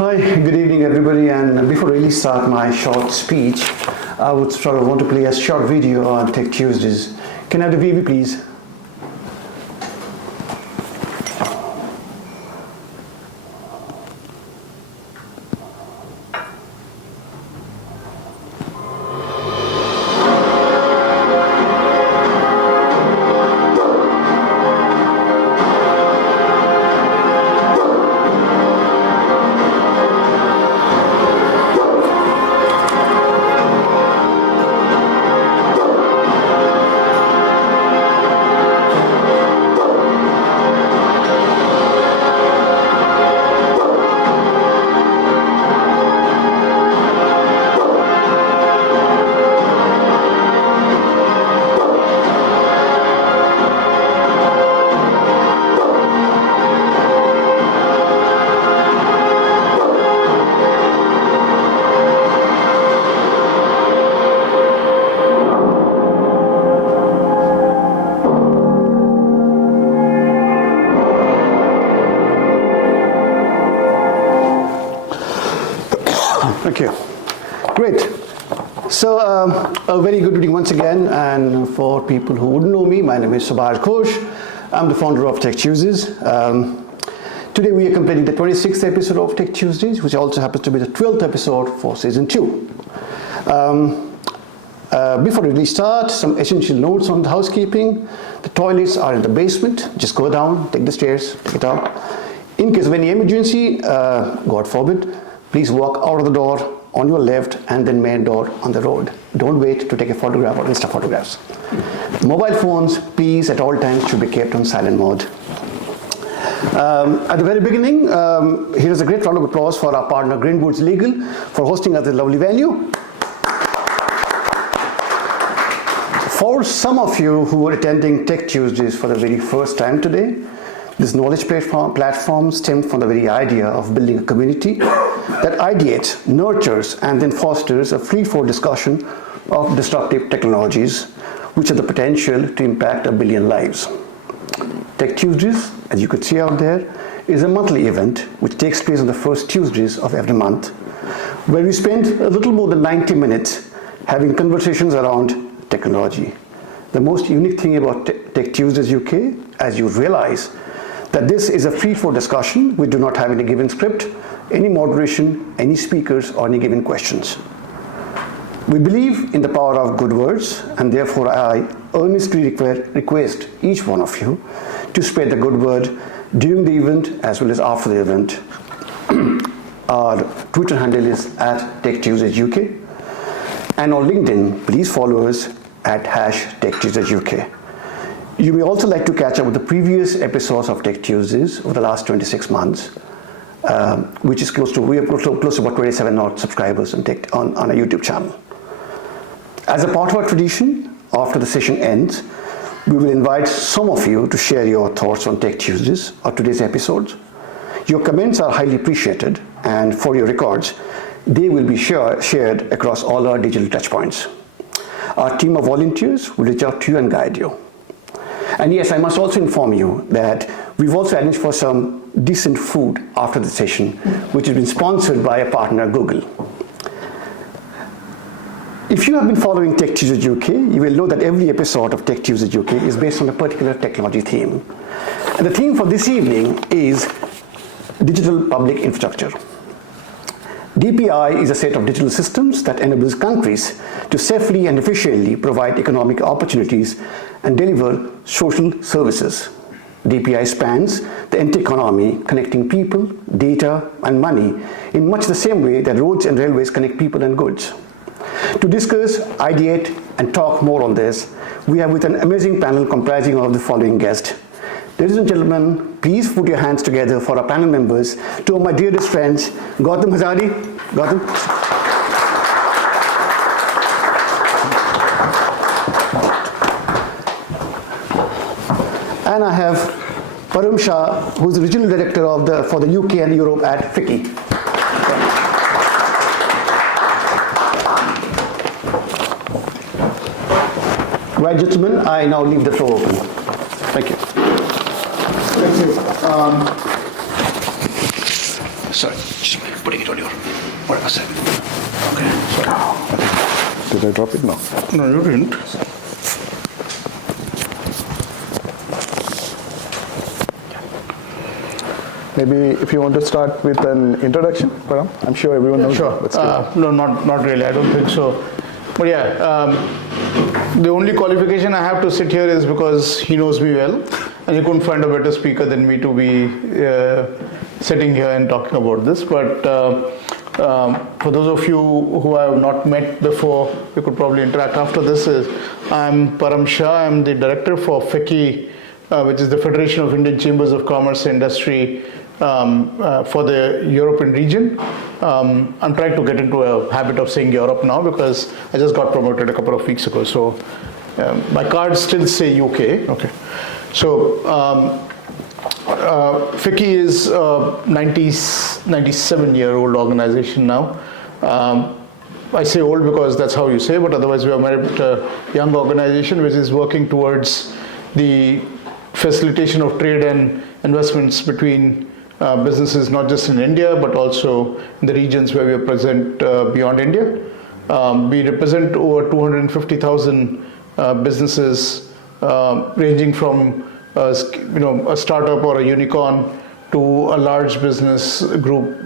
Hi, good evening everybody, and before I really start my short speech, I would want to play a short video on Tech Tuesdays. Can I have the VV please? Thank you. Great. So a very good evening once again, and for people who wouldn't know me, my name is Subhash Ghosh. I'm the founder of Tech Tuesdays. Today we are completing the 26th episode of Tech Tuesdays, which also happens to be the 12th episode for season 2. Before we really start, some essential notes on the housekeeping. The toilets are in the basement. Just go down, take the stairs, take it out. In case of any emergency, God forbid, please walk out of the door on your left and then main door on the road. Don't wait to take a photograph or Insta photographs. Mobile phones, please, at all times should be kept on silent mode. At the very beginning, here's a great round of applause for our partner Greenwoods Legal for hosting us at a lovely venue. For some of you who are attending Tech Tuesdays for the very first time today, this knowledge platform stemmed from the very idea of building a community that ideates, nurtures, and then fosters a free-flow discussion of disruptive technologies which have the potential to impact 1 billion lives. Tech Tuesdays, as you could see out there, is a monthly event which takes place on the first Tuesdays of every month, where we spend a little more than 90 minutes having conversations around technology. The most unique thing about Tech Tuesdays UK, as you realize, that this is a free-flow discussion. We do not have any given script, any moderation, any speakers, or any given questions. We believe in the power of good words, and therefore I earnestly request each one of you to spread the good word during the event as well as after the event. Our Twitter handle is @TechTuesdaysUK, and on LinkedIn, please follow us at #TechTuesdaysUK. You may also like to catch up with the previous episodes of Tech Tuesdays over the last 26 months, which is we are close to about 27 odd subscribers on our YouTube channel. As a part of our tradition, after the session ends, we will invite some of you to share your thoughts on Tech Tuesdays or today's episodes. Your comments are highly appreciated, and for your records, they will be shared across all our digital touchpoints. Our team of volunteers will reach out to you and guide you. And yes, I must also inform you that we've also arranged for some decent food after the session, which has been sponsored by a partner, Google. If you have been following Tech Tuesdays UK, you will know that every episode of Tech Tuesdays UK is based on a particular technology theme. And the theme for this evening is digital public infrastructure. DPI is a set of digital systems that enables countries to safely and efficiently provide economic opportunities and deliver social services. DPI spans the entire economy, connecting people, data, and money in much the same way that roads and railways connect people and goods. To discuss, ideate, and talk more on this, we have with an amazing panel comprising of the following guests. Ladies and gentlemen, please put your hands together for our panel members. Two of my dearest friends, Gautam Hazari. Gautam. And I have Param Shah, who's the regional director for the UK and Europe at FICCI. Right, gentlemen, I now leave the floor open. Thank you. Thank you. Sorry, just putting it on your whatever side. Okay, sorry. Did I drop it? No. No, you didn't. Maybe if you want to start with an introduction, Param. I'm sure everyone knows. Sure. No, not really. I don't think so. But yeah, the only qualification I have to sit here is because he knows me well, and he couldn't find a better speaker than me to be sitting here and talking about this. But for those of you who I have not met before, we could probably interact after this. I'm Param Shah. I'm the director for FICCI, which is the Federation of Indian Chambers of Commerce and Industry for the European region. I'm trying to get into a habit of saying Europe now because I just got promoted a couple of weeks ago. So my cards still say UK. Okay. So FICCI is a 97-year-old organization now. I say old because that's how you say, but otherwise we are a young organization which is working towards the facilitation of trade and investments between businesses not just in India but also in the regions where we are present beyond India. We represent over 250,000 businesses ranging from a startup or a unicorn to a large business group,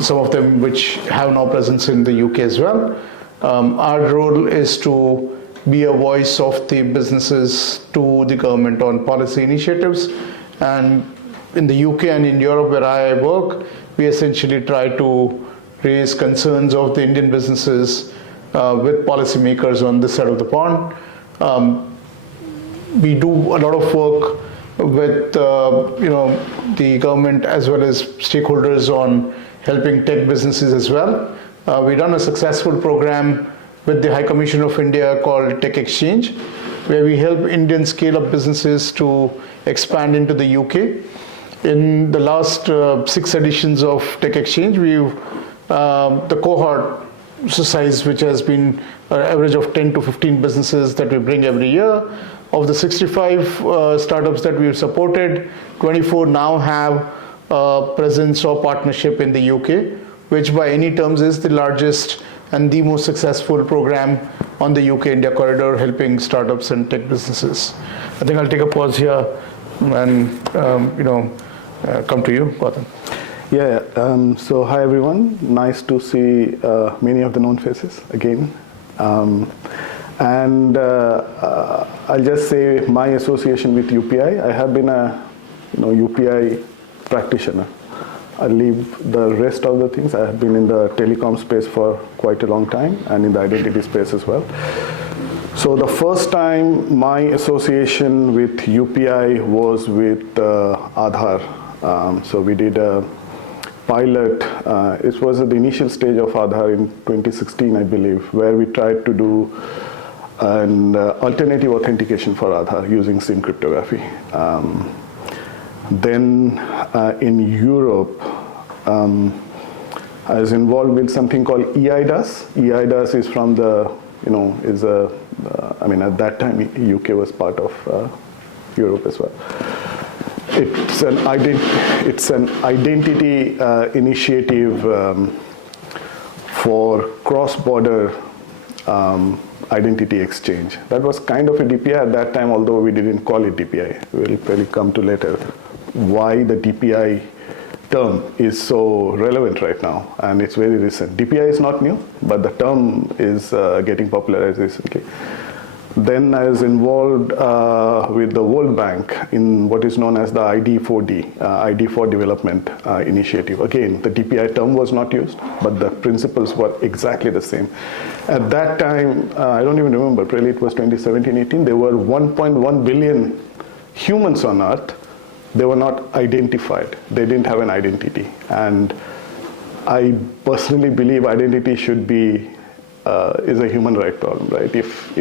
some of them which have now presence in the UK as well. Our role is to be a voice of the businesses to the government on policy initiatives, and in the UK and in Europe where I work, we essentially try to raise concerns of the Indian businesses with policymakers on this side of the pond. We do a lot of work with the government as well as stakeholders on helping tech businesses as well. We run a successful program with the High Commission of India called Tech Exchange, where we help Indian scale-up businesses to expand into the UK. In the last 6 editions of Tech Exchange, the cohort size, which has been an average of 10 to 15 businesses that we bring every year. Of the 65 startups that we've supported, 24 now have a presence or partnership in the UK, which by any terms is the largest and the most successful program on the UK-India corridor, helping startups and tech businesses. I think I'll take a pause here and come to you, Gautam. Yeah. So hi everyone. Nice to see many of the known faces again. And I'll just say my association with UPI. I have been a UPI practitioner. I'll leave the rest of the things. I have been in the telecom space for quite a long time and in the identity space as well. So the first time my association with UPI was with Aadhaar. So we did a pilot. It was at the initial stage of Aadhaar in 2016, I believe, where we tried to do an alternative authentication for Aadhaar using SIM cryptography. Then in Europe, I was involved with something called EIDAS. EIDAS is from the, at that time, UK was part of Europe as well. It's an identity initiative for cross-border identity exchange. That was kind of a DPI at that time, although we didn't call it DPI. We'll probably come to later why the DPI term is so relevant right now, and it's very recent. DPI is not new, but the term is getting popularized recently. Then I was involved with the World Bank in what is known as the ID4D, ID for Development initiative. Again, the DPI term was not used, but the principles were exactly the same. At that time, I don't even remember, probably it was 2017-18, there were 1.1 billion humans on Earth. They were not identified. They didn't have an identity. And I personally believe identity should be, is a human right problem, right? If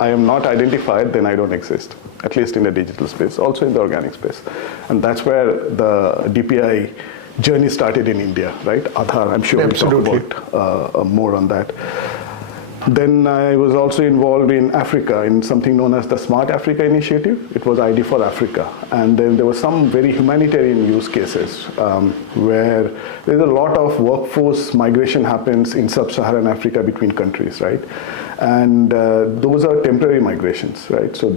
I am not identified, then I don't exist, at least in the digital space, also in the organic space. And that's where the DPI journey started in India, right? Aadhaar, I'm sure we'll talk about more on that. Then I was also involved in Africa in something known as the Smart Africa Initiative. It was ID for Africa. And then there were some very humanitarian use cases where there's a lot of workforce migration happens in sub-Saharan Africa between countries, right? And those are temporary migrations, right? So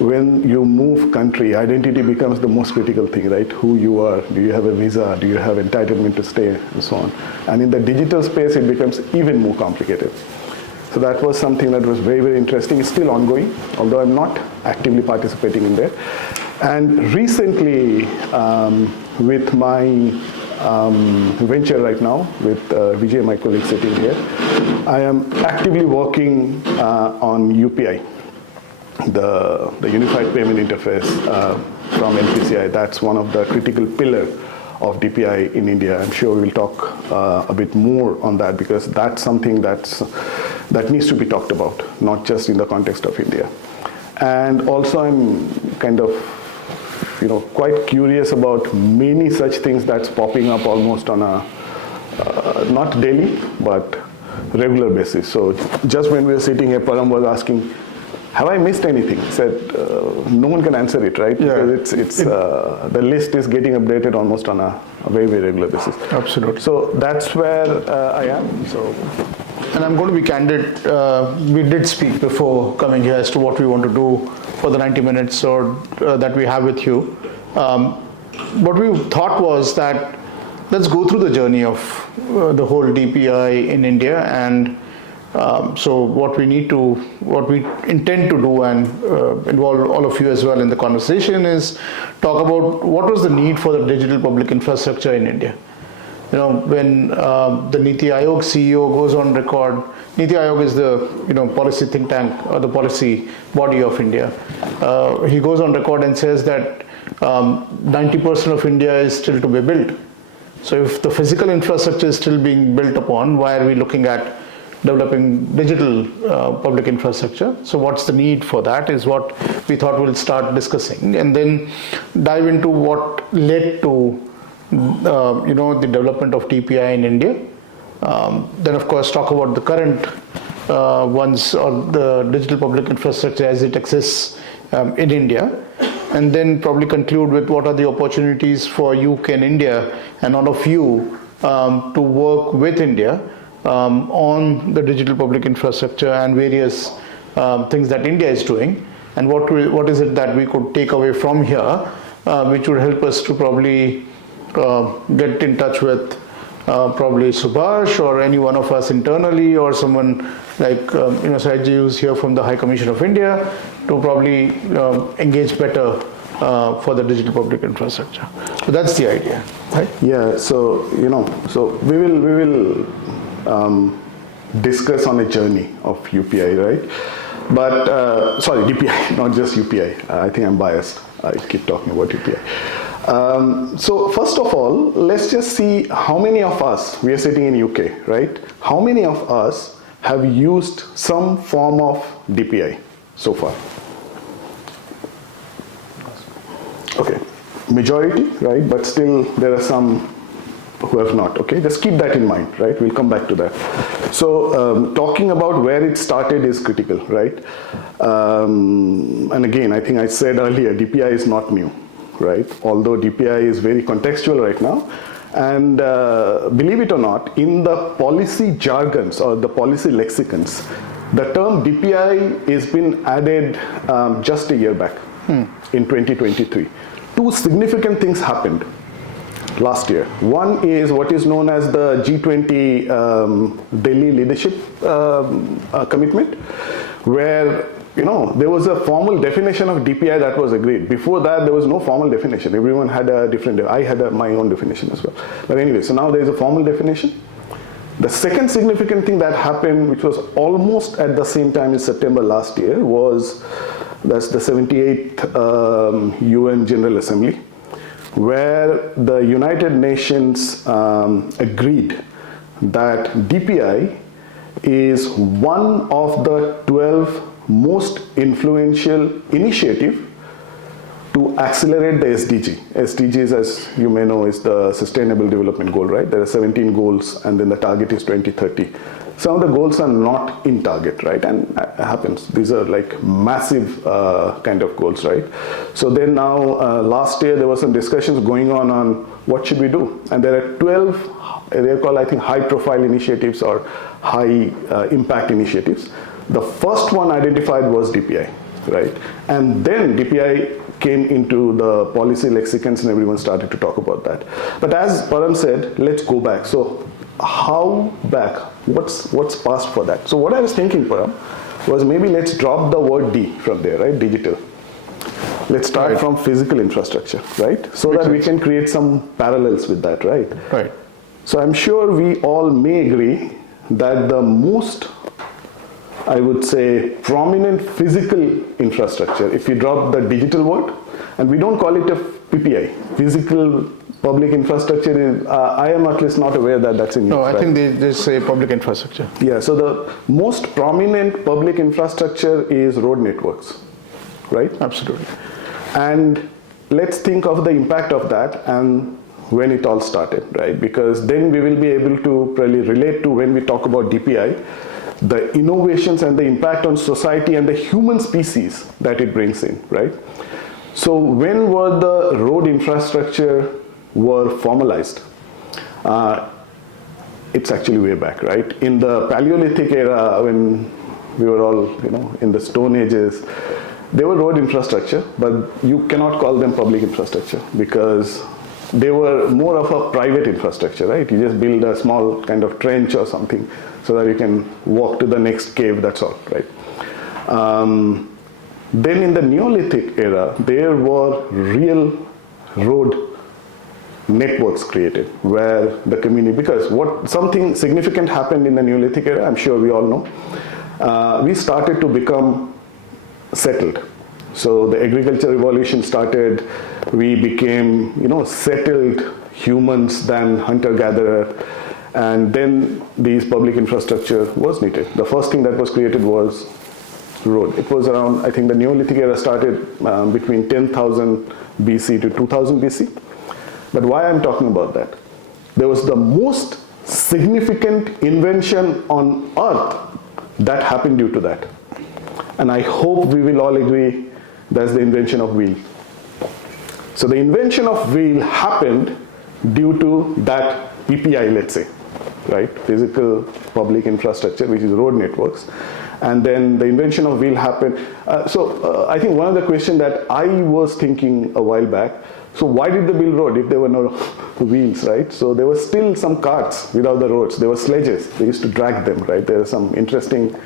when you move country, identity becomes the most critical thing, right? Who you are, do you have a visa, do you have entitlement to stay, and so on. And in the digital space, it becomes even more complicated. So that was something that was very, very interesting. It's still ongoing, although I'm not actively participating in there. And recently, with my venture right now, with Vijay, my colleague sitting here, I am actively working on UPI. The Unified Payment Interface from NPCI. That's one of the critical pillars of DPI in India. I'm sure we'll talk a bit more on that because that's something that needs to be talked about, not just in the context of India. And also I'm kind of quite curious about many such things that's popping up almost on a, not daily, but regular basis. So just when we were sitting here, Param was asking, have I missed anything? He said, no one can answer it, right? Yeah. Because the list is getting updated almost on a very, very regular basis. Absolutely. So that's where I am. And I'm going to be candid. We did speak before coming here as to what we want to do for the 90 minutes that we have with you. What we thought was that let's go through the journey of the whole DPI in India, and so what we intend to do and involve all of you as well in the conversation is talk about what was the need for the digital public infrastructure in India. When the Niti Aayog CEO goes on record, Niti Aayog is the policy think tank or the policy body of India. He goes on record and says that 90% of India is still to be built. So if the physical infrastructure is still being built upon, why are we looking at developing digital public infrastructure? So what's the need for that is what we thought we'll start discussing, and then dive into what led to the development of DPI in India. Then of course talk about the current ones or the digital public infrastructure as it exists in India, and then probably conclude with what are the opportunities for UK and India and all of you to work with India on the digital public infrastructure and various things that India is doing, and what is it that we could take away from here, which would help us to probably get in touch with probably Subhash or any one of us internally, or someone like Saidji, who's here from the High Commission of India, to probably engage better for the digital public infrastructure. So that's the idea, right? Yeah. So we will discuss on a journey of UPI, right? But sorry, DPI, not just UPI. I think I'm biased. I keep talking about UPI. So first of all, let's just see how many of us, we are sitting in UK, right? How many of us have used some form of DPI so far? Okay, majority, right? But still there are some who have not, okay? Just keep that in mind, right? We'll come back to that. So talking about where it started is critical, right? And again, I think I said earlier, DPI is not new, right? Although DPI is very contextual right now. And believe it or not, in the policy jargons or the policy lexicons, the term DPI has been added just a year back in 2023. Two significant things happened last year. One is what is known as the G20 Delhi leadership commitment, where there was a formal definition of DPI that was agreed. Before that, there was no formal definition. Everyone had a different. I had my own definition as well. But anyway, so now there is a formal definition. The second significant thing that happened, which was almost at the same time in September last year, that's the 78th UN General Assembly, where the United Nations agreed that DPI is one of the 12 most influential initiative to accelerate the SDG. SDGs, as you may know, is the Sustainable Development Goal, right? There are 17 goals, and then the target is 2030. some of the goals are not in target, right? And it happens. These are like massive kind of goals, right? So then now, last year there were some discussions going on what should we do? And there are 12, they're called, I think, high profile initiatives or high impact initiatives. The first one identified was DPI, right? And then DPI came into the policy lexicons and everyone started to talk about that. But as Param said, let's go back. So how back? What's past for that? So what I was thinking, Param, was maybe let's drop the word D from there, right? Digital. Let's start from physical infrastructure, right? So that we can create some parallels with that, right? Right. So I'm sure we all may agree that the most, I would say, prominent physical infrastructure, if you drop the digital word, and we don't call it a PPI, physical public infrastructure, is, I am at least not aware that that's in use. No, I right? think they say public infrastructure. Yeah, so the most prominent public infrastructure is road networks, right? Absolutely. And let's think of the impact of that and when it all started, right? Because then we will be able to probably relate to when we talk about DPI, the innovations and the impact on society and the human species that it brings in, right? So when were the road infrastructure were formalized? It's actually way back, right? In the Paleolithic era, when we were all, in the Stone Ages, they were road infrastructure, but you cannot call them public infrastructure because they were more of a private infrastructure, right? You just build a small kind of trench or something so that you can walk to the next cave, that's all, right? Then in the Neolithic era, there were real road networks created where the community, because something significant happened in the Neolithic era, I'm sure we all know. We started to become settled. So the agricultural revolution started, we became, settled humans than hunter-gatherer, and then these public infrastructure was needed. The first thing that was created was road. It was around, I think the Neolithic era started between 10,000 BC to 2000 BC. But why I'm talking about that? There was the most significant invention on earth that happened due to that. And I hope we will all agree that's the invention of wheel. So the invention of wheel happened due to that PPI, let's say, right? Physical public infrastructure, which is road networks. And then the invention of wheel happened. So I think one of the questions that I was thinking a while back, so why did they build road if there were no wheels, right? So there were still some carts without the roads. There were sledges. They used to drag them, right? There are some interesting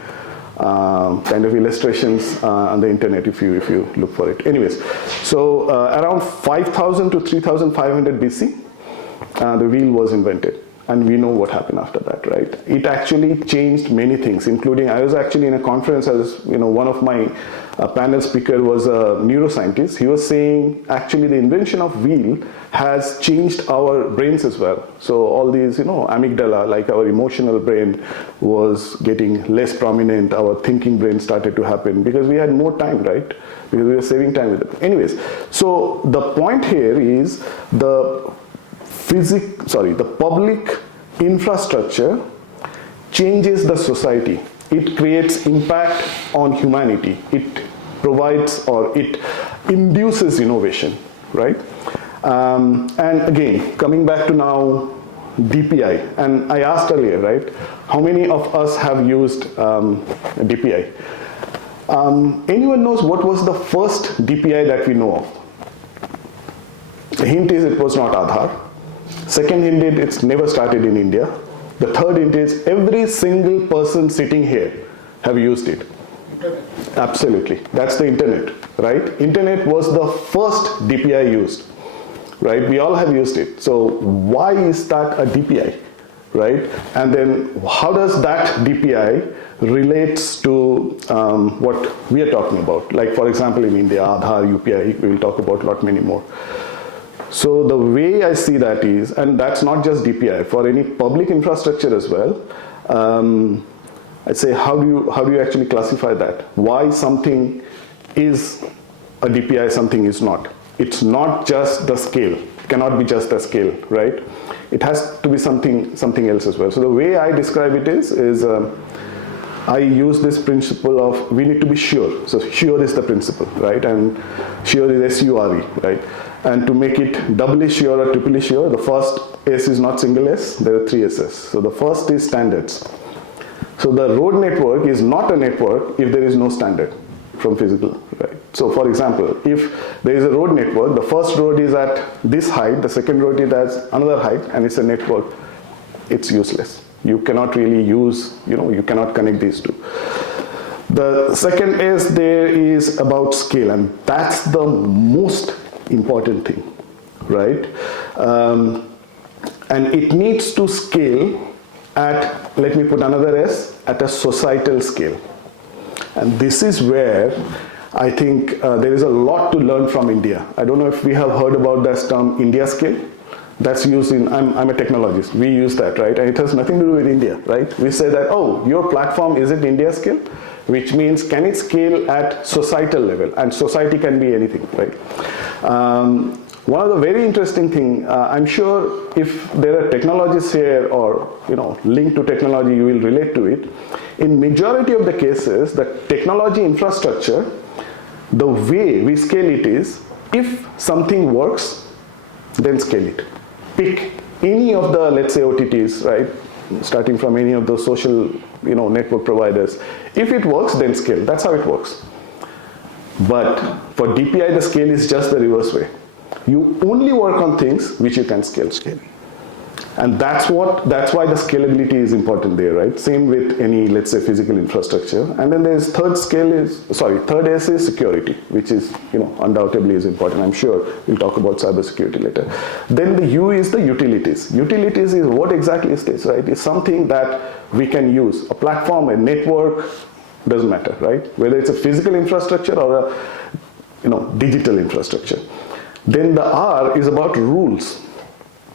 kind of illustrations on the internet if you look for it. Anyways, so around 5000 to 3500 BC, the wheel was invented. And we know what happened after that, right? It actually changed many things, including, I was actually in a conference as, one of my panel speaker was a neuroscientist. He was saying, actually the invention of wheel has changed our brains as well. So all these, amygdala, like our emotional brain was getting less prominent. Our thinking brain started to happen because we had more time, right? Because we were saving time with it. Anyways, so the point here is the public infrastructure changes the society. It creates impact on humanity. It provides or it induces innovation, right? And again, coming back to now DPI, and I asked earlier, right? How many of us have used DPI? Anyone knows what was the first DPI that we know of? The hint is it was not Aadhaar. Second hint is it's never started in India. The third hint is every single person sitting here have used it. Internet. Absolutely. That's the internet, right? Internet was the first DPI used, right? We all have used it. So why is that a DPI, right? And then how does that DPI relates to what we are talking about? Like for example in India, Aadhaar, UPI, we will talk about a lot many more. So the way I see that is, and that's not just DPI, for any public infrastructure as well, I'd say how do you actually classify that? Why something is a DPI, something is not? It's not just the scale, cannot be just a scale, right? It has to be something else as well. So the way I describe it is I use this principle of we need to be sure. So sure is the principle, right? And sure is S-U-R-E, right? And to make it doubly sure or triply sure, the first S is not single S, there are 3 S's. So the first is standards. So the road network is not a network if there is no standard from physical, right? So for example, if there is a road network, the first road is at this height, the second road is at another height, and it's a network, it's useless. You cannot really use, you cannot connect these two. The second S there is about scale, and that's the most important thing, right? And it needs to scale at, let me put another S, at a societal scale. And this is where I think there is a lot to learn from India. I don't know if we have heard about this term India scale. That's used in, I'm a technologist, we use that, right? And it has nothing to do with India, right? We say that, oh, your platform, is it India scale? Which means, can it scale at societal level? And society can be anything, right? One of the very interesting thing, I'm sure if there are technologists here or, linked to technology, you will relate to it. In majority of the cases, the technology infrastructure, the way we scale it is, if something works, then scale it. Pick any of the, let's say, OTTs, right? Starting from any of those social, network providers. If it works, then scale. That's how it works. But for DPI, the scale is just the reverse way. You only work on things which you can scale. And that's why the scalability is important there, right? Same with any, let's say, physical infrastructure. And then there's third S is security, which is, undoubtedly is important. I'm sure we'll talk about cybersecurity later. Then the U is the utilities. Utilities is what exactly is this, right? It's something that we can use. A platform, a network, doesn't matter, right? Whether it's a physical infrastructure or a, digital infrastructure. Then the R is about rules.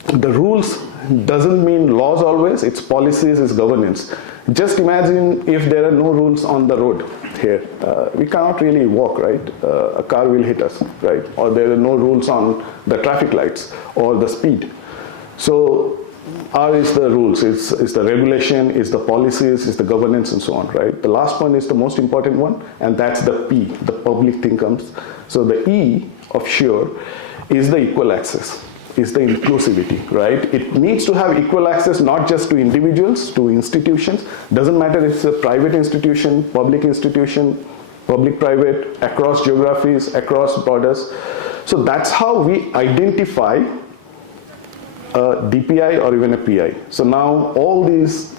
The rules doesn't mean laws always, it's policies, it's governance. Just imagine if there are no rules on the road here. We cannot really walk, right? A car will hit us, right? Or there are no rules on the traffic lights or the speed. So R is the rules, it's the regulation, it's the policies, it's the governance and so on, right? The last one is the most important one, and that's the P, the public thing comes. So the E of sure is the equal access. Is the inclusivity, right? It needs to have equal access not just to individuals, to institutions. Doesn't matter if it's a private institution, public-private, across geographies, across borders. So that's how we identify a DPI or even a PI. So now all these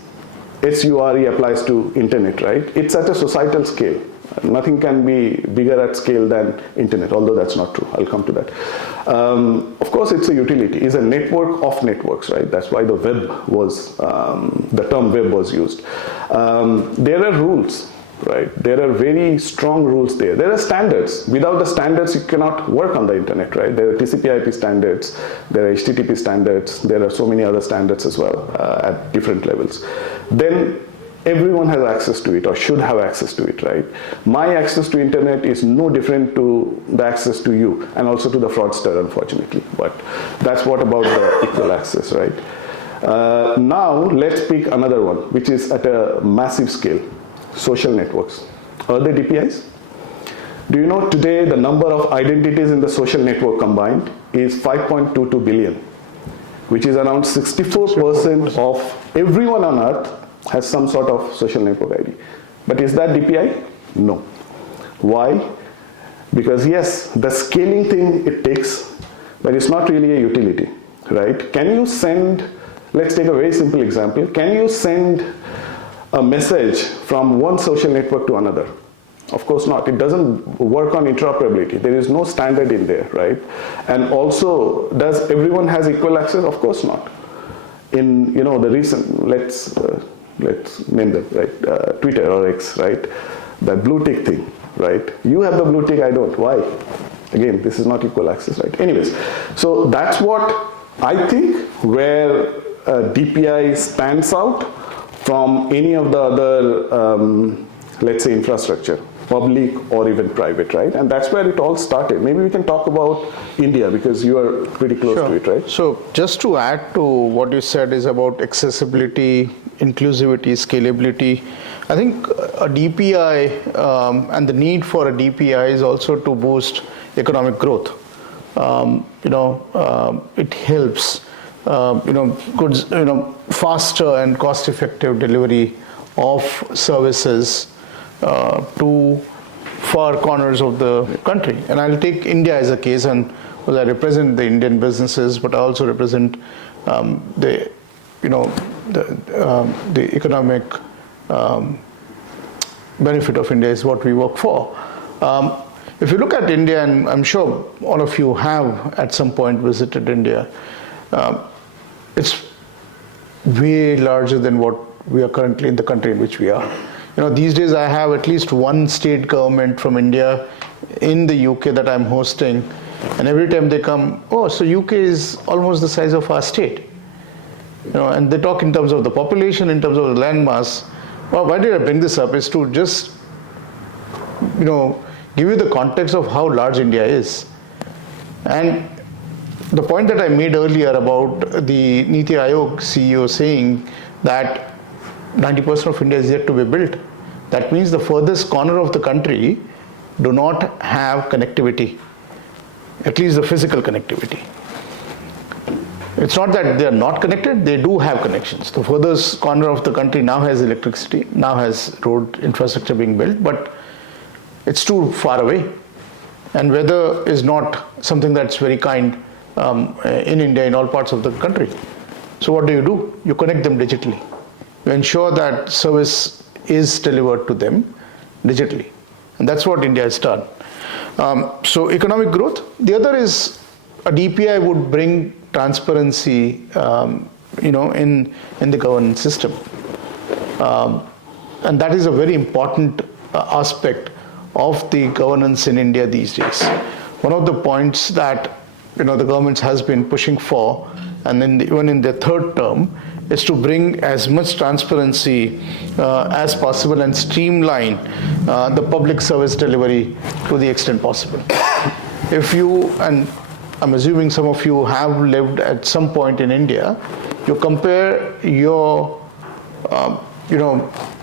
SURE applies to internet, right? It's at a societal scale. Nothing can be bigger at scale than internet, although that's not true. I'll come to that. Of course, it's a utility. It's a network of networks, right? That's why the web was, the term web was used. There are rules, right? There are very strong rules there. There are standards. Without the standards, you cannot work on the internet, right? There are TCP/IP standards. There are HTTP standards. There are so many other standards as well at different levels. Then everyone has access to it or should have access to it, right? My access to internet is no different to the access to you and also to the fraudster, unfortunately. But that's what about the equal access, right? Now let's pick another one, which is at a massive scale, social networks. Are they DPIs? Do you know today the number of identities in the social network combined is 5.22 billion, which is around 64% of everyone on earth has some sort of social network ID. But is that DPI? No. Why? Because yes, the scaling thing it takes, but it's not really a utility, right? Can you send, let's take a very simple example. Can you send a message from one social network to another? Of course not. It doesn't work on interoperability. There is no standard in there, right? And also, does everyone has equal access? Of course not. In the recent, let's name them, right? Twitter or X, right? That blue tick thing, right? You have the blue tick, I don't. Why? Again, this is not equal access, right? Anyways, so that's what I think where DPI stands out from any of the other, let's say, infrastructure. public or even private, right? And that's where it all started. Maybe we can talk about India because you are pretty close to it, right? So just to add to what you said is about accessibility, inclusivity, scalability. I think a DPI and the need for a DPI is also to boost economic growth. It helps, goods, faster and cost-effective delivery of services to far corners of the country. And I'll take India as a case, and because I represent the Indian businesses, but I also represent the economic benefit of India is what we work for. If you look at India, and I'm sure all of you have at some point visited India, it's way larger than what we are currently in the country in which we are. These days I have at least one state government from India in the UK that I'm hosting, and every time they come, oh, so UK is almost the size of our state. And they talk in terms of the population, in terms of the land mass. Well, why did I bring this up is to just, give you the context of how large India is. And the point that I made earlier about the Niti Aayog CEO saying that 90% of India is yet to be built. That means the furthest corner of the country do not have connectivity, at least the physical connectivity. It's not that they are not connected, they do have connections. The furthest corner of the country now has electricity, now has road infrastructure being built, but it's too far away. And weather is not something that's very kind in India, in all parts of the country. So what do? You connect them digitally. You ensure that service is delivered to them digitally. And that's what India has done. So economic growth. The other is a DPI would bring transparency, in the governance system. And that is a very important aspect of the governance in India these days. One of the points that the government has been pushing for, and even in their third term, is to bring as much transparency as possible and streamline the public service delivery to the extent possible. If you, and I'm assuming some of you have lived at some point in India, you compare your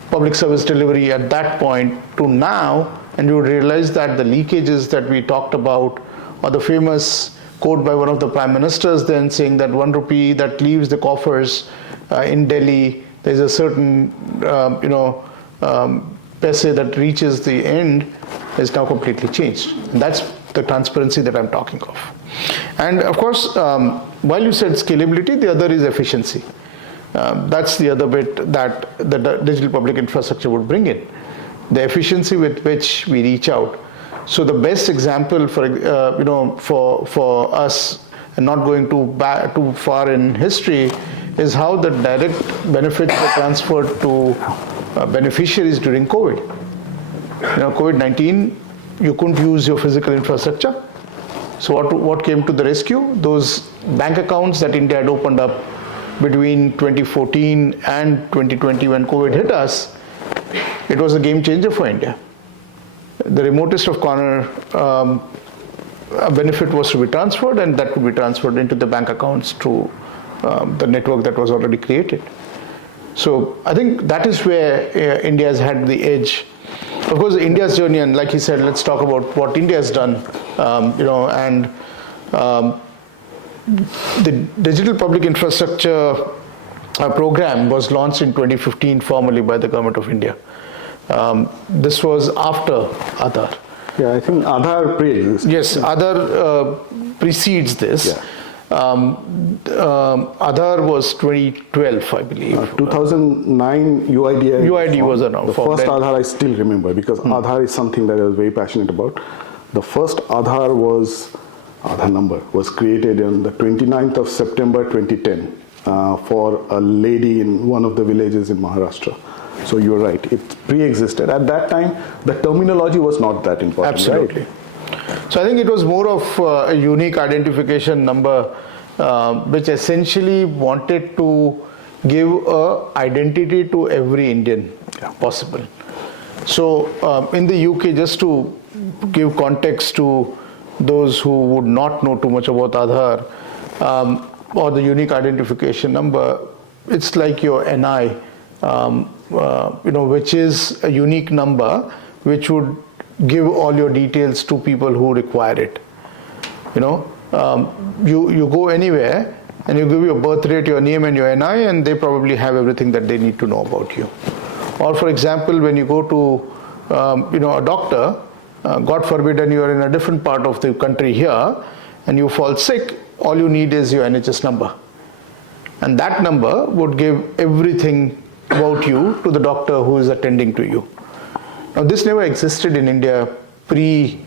public service delivery at that point to now, and you realize that the leakages that we talked about, or the famous quote by one of the prime ministers then saying that 1 rupee that leaves the coffers in Delhi, there's a certain paise that reaches the end, is now completely changed. And that's the transparency that I'm talking of. And of course, while you said scalability, the other is efficiency. That's the other bit that the digital public infrastructure would bring in. The efficiency with which we reach out. So the best example for us, and not going too far in history, is how the direct benefits were transferred to beneficiaries during COVID. COVID-19, you couldn't use your physical infrastructure. So what came to the rescue? Those bank accounts that India had opened up between 2014 and 2020 when COVID hit us, it was a game changer for India. The remotest of corner, a benefit was to be transferred, and that could be transferred into the bank accounts to the network that was already created. So I think that is where India has had the edge. Of course, India's journey, and like he said, let's talk about what India has done, the Digital Public Infrastructure program was launched in 2015 formally by the Government of India. This was after Aadhaar. Yeah, I think Aadhaar pre-exists. Yes, Aadhaar precedes this. Yeah. Aadhaar was 2012, I believe. 2009 UID was announced. The first Aadhaar I still remember, because Aadhaar is something that I was very passionate about. The first Aadhaar number was created on the 29th of September 2010 for a lady in one of the villages in Maharashtra. So you're right, it pre-existed. At that time, the terminology was not that important. Absolutely. Right? So I think it was more of a unique identification number, which essentially wanted to give a identity to every Indian possible. So in the UK, just to give context to those who would not know too much about Aadhaar or the unique identification number, it's like your NI, which is a unique number which would give all your details to people who require it. You go anywhere and you give your birth rate, your name and your NI, and they probably have everything that they need to know about you. Or for example, when you go to a doctor, God forbid, and you are in a different part of the country here, and you fall sick, all you need is your NHS number. And that number would give everything about you to the doctor who is attending to you. Now, this never existed in India pre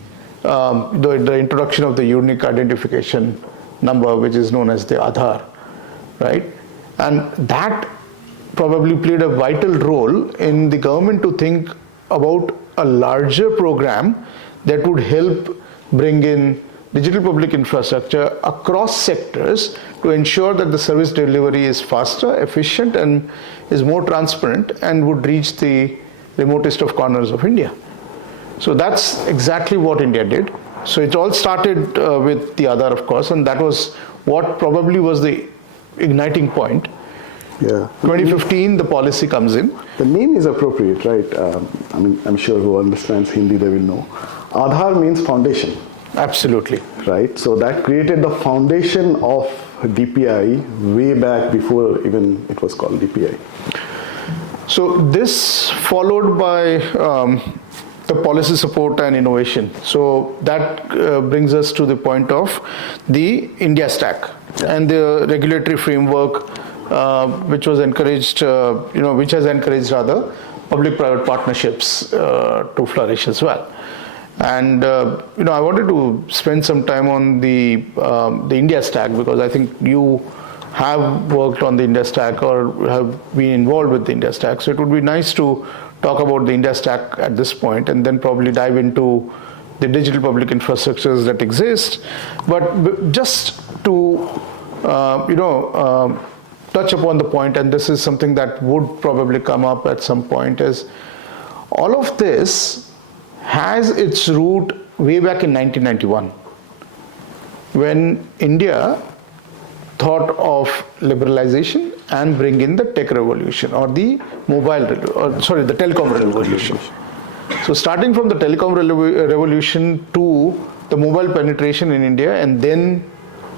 the introduction of the unique identification number, which is known as the Aadhaar, right? And that probably played a vital role in the government to think about a larger program that would help bring in digital public infrastructure across sectors to ensure that the service delivery is faster, efficient, and is more transparent and would reach the remotest of corners of India. So that's exactly what India did. So it all started with the Aadhaar, of course, and that was what probably was the igniting point. Yeah. 2015, the policy comes in. The name is appropriate, right? I'm sure who understands Hindi, they will know. Aadhaar means foundation. Absolutely. Right? So that created the foundation of DPI way back before even it was called DPI. So this followed by the policy support and innovation. So that brings us to the point of the India Stack and the regulatory framework which was encouraged, which has encouraged rather public-private partnerships to flourish as well. And I wanted to spend some time on the India Stack, because I think you have worked on the India Stack or have been involved with the India Stack. So it would be nice to talk about the India Stack at this point and then probably dive into the digital public infrastructures that exist. But just to touch upon the point, and this is something that would probably come up at some point, is all of this has its root way back in 1991, when India thought of liberalization and bring in the tech revolution or the the telecom revolution. So starting from the telecom revolution to the mobile penetration in India, and then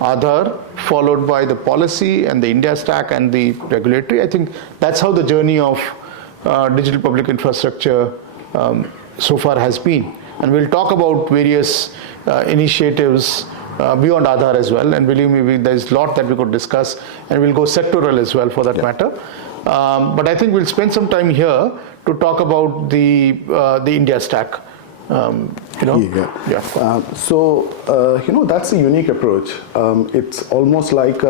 Aadhaar, followed by the policy and the India Stack and the regulatory. I think that's how the journey of digital public infrastructure so far has been. And we'll talk about various initiatives beyond Aadhaar as well. And believe me, there's a lot that we could discuss, and we'll go sectoral as well for that matter. But I think we'll spend some time here to talk about the India Stack. That's a unique approach. It's almost like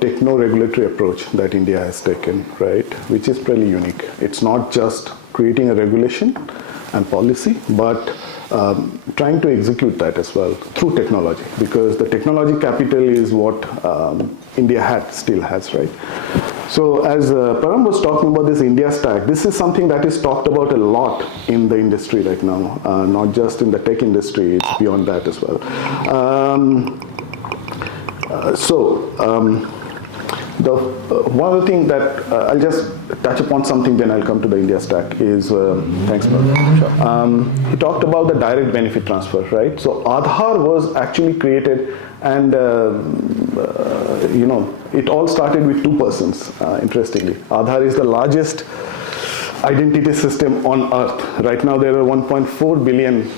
techno-regulatory approach that India has taken, right? Which is pretty unique. It's not just creating a regulation and policy, but trying to execute that as well through technology, because the technology capital is what India still has, right? So as Param was talking about this India Stack, this is something that is talked about a lot in the industry right now, not just in the tech industry, it's beyond that as well. One other thing that I'll just touch upon something, then I'll come to the India Stack, is, thanks Param. He talked about the direct benefit transfer, right? So Aadhaar was actually created, and it all started with two persons, interestingly. Aadhaar is the largest identity system on earth. Right now there are 1.4 billion,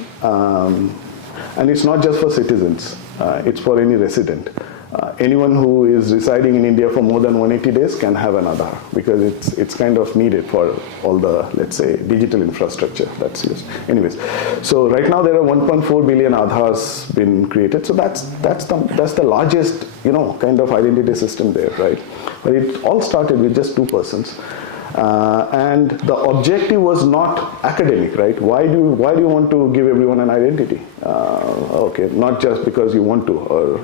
and it's not just for citizens, it's for any resident. Anyone who is residing in India for more than 180 days can have an Aadhaar, because it's kind of needed for all the, let's say, digital infrastructure that's used. Anyways, so right now there are 1.4 billion Aadhaars been created. So that's the largest, kind of identity system there, right? But it all started with just two persons. And the objective was not academic, right? Why do you want to give everyone an identity? Okay, not just because you want to, or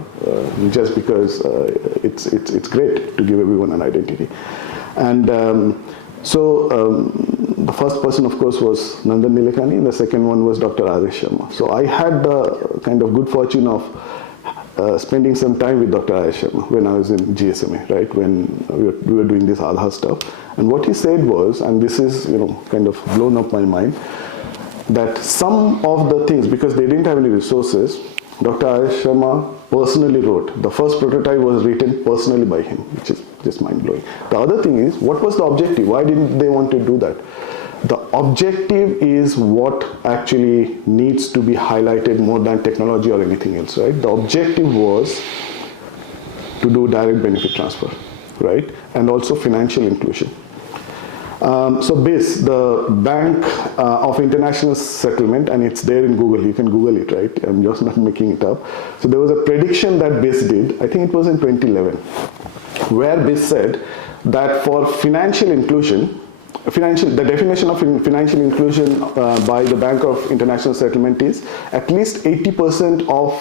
just because it's great to give everyone an identity. And So the first person, of course, was Nandan Nilekani, and the second one was Dr. Aadhaar Sharma. So I had the kind of good fortune of spending some time with Dr. Aadhaar Sharma when I was in GSMA, right, when we were doing this Aadhaar stuff. And what he said was, and this is, kind of blown up my mind, that some of the things, because they didn't have any resources, Dr. Aadhaar Sharma personally wrote. The first prototype was written personally by him, which is just mind-blowing. The other thing is, what was the objective? Why didn't they want to do that? The objective is what actually needs to be highlighted more than technology or anything else, right? The objective was to do direct benefit transfer, right? And also financial inclusion. So BIS, the Bank of International Settlement, and it's there in Google, you can Google it, right? I'm just not making it up. So there was a prediction that BIS did, I think it was in 2011, where BIS said that for financial inclusion, the definition of financial inclusion by the Bank of International Settlement is at least 80% of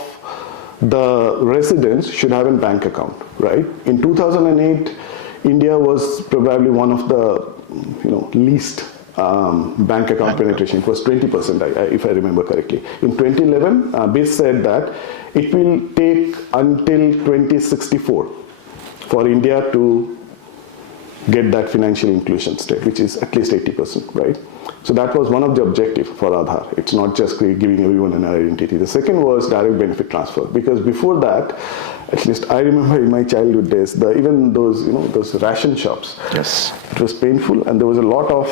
the residents should have a bank account, right? In 2008, India was probably one of the least bank account penetration. It was 20%, if I remember correctly. In 2011, BIS said that it will take until 2064 for India to get that financial inclusion state, which is at least 80%, right? So that was one of the objectives for Aadhaar. It's not just giving everyone an identity. The second was direct benefit transfer, because before that, at least I remember in my childhood days, even those, those ration shops. Yes. It was painful, and there was a lot of,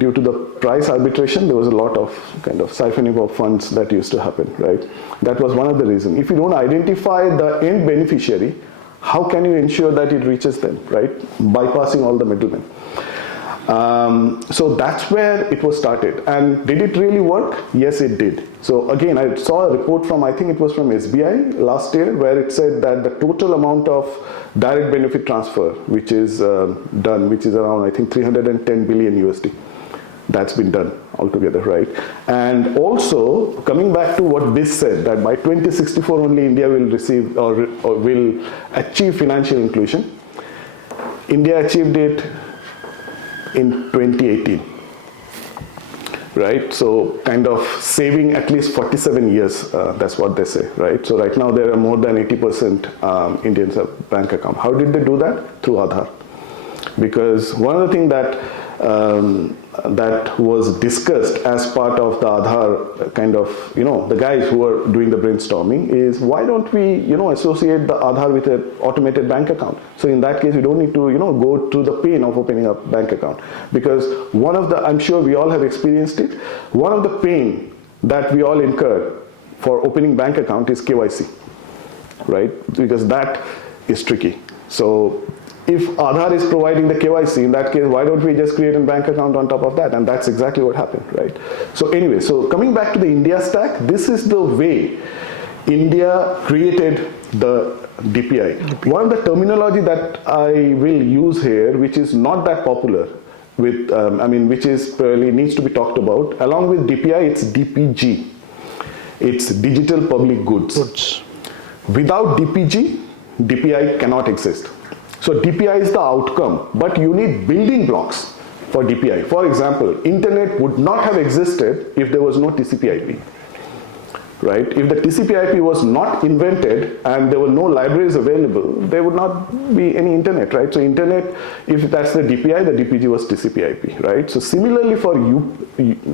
due to the price arbitration, there was a lot of kind of siphoning of funds that used to happen, right? That was one of the reasons. If you don't identify the end beneficiary, how can you ensure that it reaches them, right? Bypassing all the middlemen. So that's where it was started. And did it really work? Yes, it did. So again, I saw a report from, I think it was from SBI last year, where it said that the total amount of direct benefit transfer, which is done, which is around, I think, 310 billion USD. That's been done altogether, right? And also, coming back to what BIS said, that by 2064 only India will receive or will achieve financial inclusion. India achieved it in 2018, right? So kind of saving at least 47 years, that's what they say, right? So right now there are more than 80% Indians have bank account. How did they do that? Through Aadhaar. Because one of the things that that was discussed as part of the Aadhaar kind of, the guys who are doing the brainstorming is, why don't we, associate the Aadhaar with an automated bank account? So in that case, you don't need to, go through the pain of opening a bank account. Because one of the, I'm sure we all have experienced it, one of the pain that we all incur for opening bank account is KYC, right? Because that is tricky. So if Aadhaar is providing the KYC, in that case, why don't we just create a bank account on top of that? And that's exactly what happened, right? So anyway, so coming back to the India stack, this is the way India created the DPI. One of the terminology that I will use here, which is not that popular, with which is probably needs to be talked about, along with DPI, it's DPG. It's Digital Public Goods. Without DPG, DPI cannot exist. So DPI is the outcome, but you need building blocks for DPI. For example, internet would not have existed if there was no TCP/IP, right? If the TCP/IP was not invented and there were no libraries available, there would not be any internet, right? So internet, if that's the DPI, the DPG was TCP/IP, right? So similarly for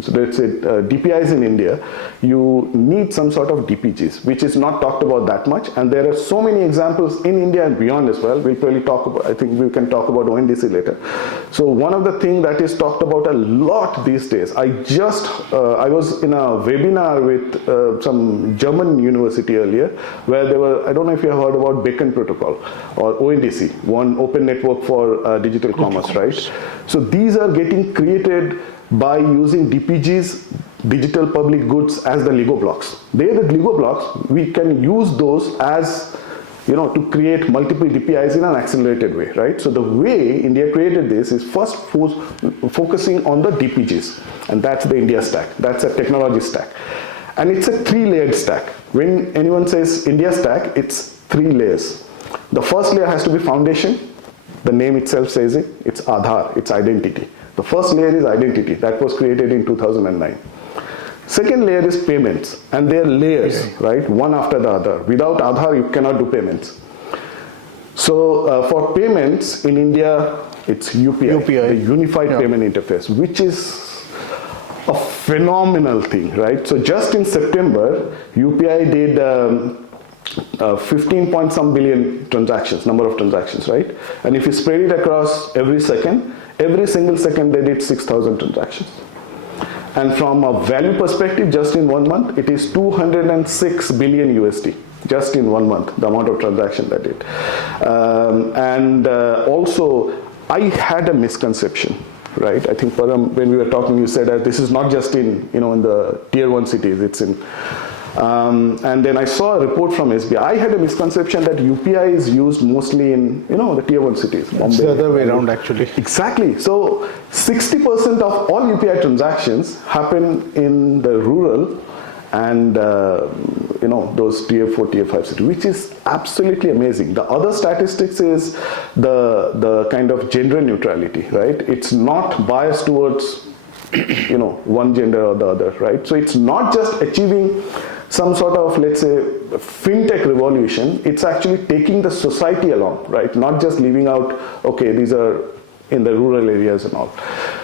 so let's say DPIs in India, you need some sort of DPGs, which is not talked about that much. And there are so many examples in India and beyond as well. We'll probably talk about, I think we can talk about ONDC later. So one of the things that is talked about a lot these days, I was in a webinar with some German university earlier, where there were, I don't know if you have heard about Beacon Protocol or ONDC, one open network for digital commerce, right? So these are getting created by using DPGs, digital public goods, as the Lego blocks. They're the Lego blocks. We can use those as, to create multiple DPIs in an accelerated way, right? So the way India created this is first focusing on the DPGs, and that's the India stack. That's a technology stack. And it's a 3-layered stack. When anyone says India stack, it's 3 layers. The first layer has to be foundation. The name itself says it. It's Aadhaar, it's identity. The first layer is identity. That was created in 2009. Second layer is payments, and they are layers, right? One after the other. Without Aadhaar, you cannot do payments. So for payments in India, it's UPI, the Unified Payment Interface, which is a phenomenal thing, right? So just in September, UPI did 15 point some billion transactions, number of transactions, right? And if you spread it across every single second they did 6,000 transactions. And from a value perspective, just in 1 month, it is 206 billion USD. Just in 1 month, the amount of transaction that did. Also, I had a misconception, right? I think Param, when we were talking, you said that this is not just in, in the tier 1 cities, it's in. And then I saw a report from SBI. I had a misconception that UPI is used mostly in, the tier 1 cities. It's the other way around, actually. Exactly. So 60% of all UPI transactions happen in the rural and, those tier 4, tier 5 cities, which is absolutely amazing. The other statistics is the kind of gender neutrality, right? It's not biased towards, one gender or the other, right? So it's not just achieving some sort of, let's say, fintech revolution. It's actually taking the society along, right? Not just leaving out, okay, these are in the rural areas and all.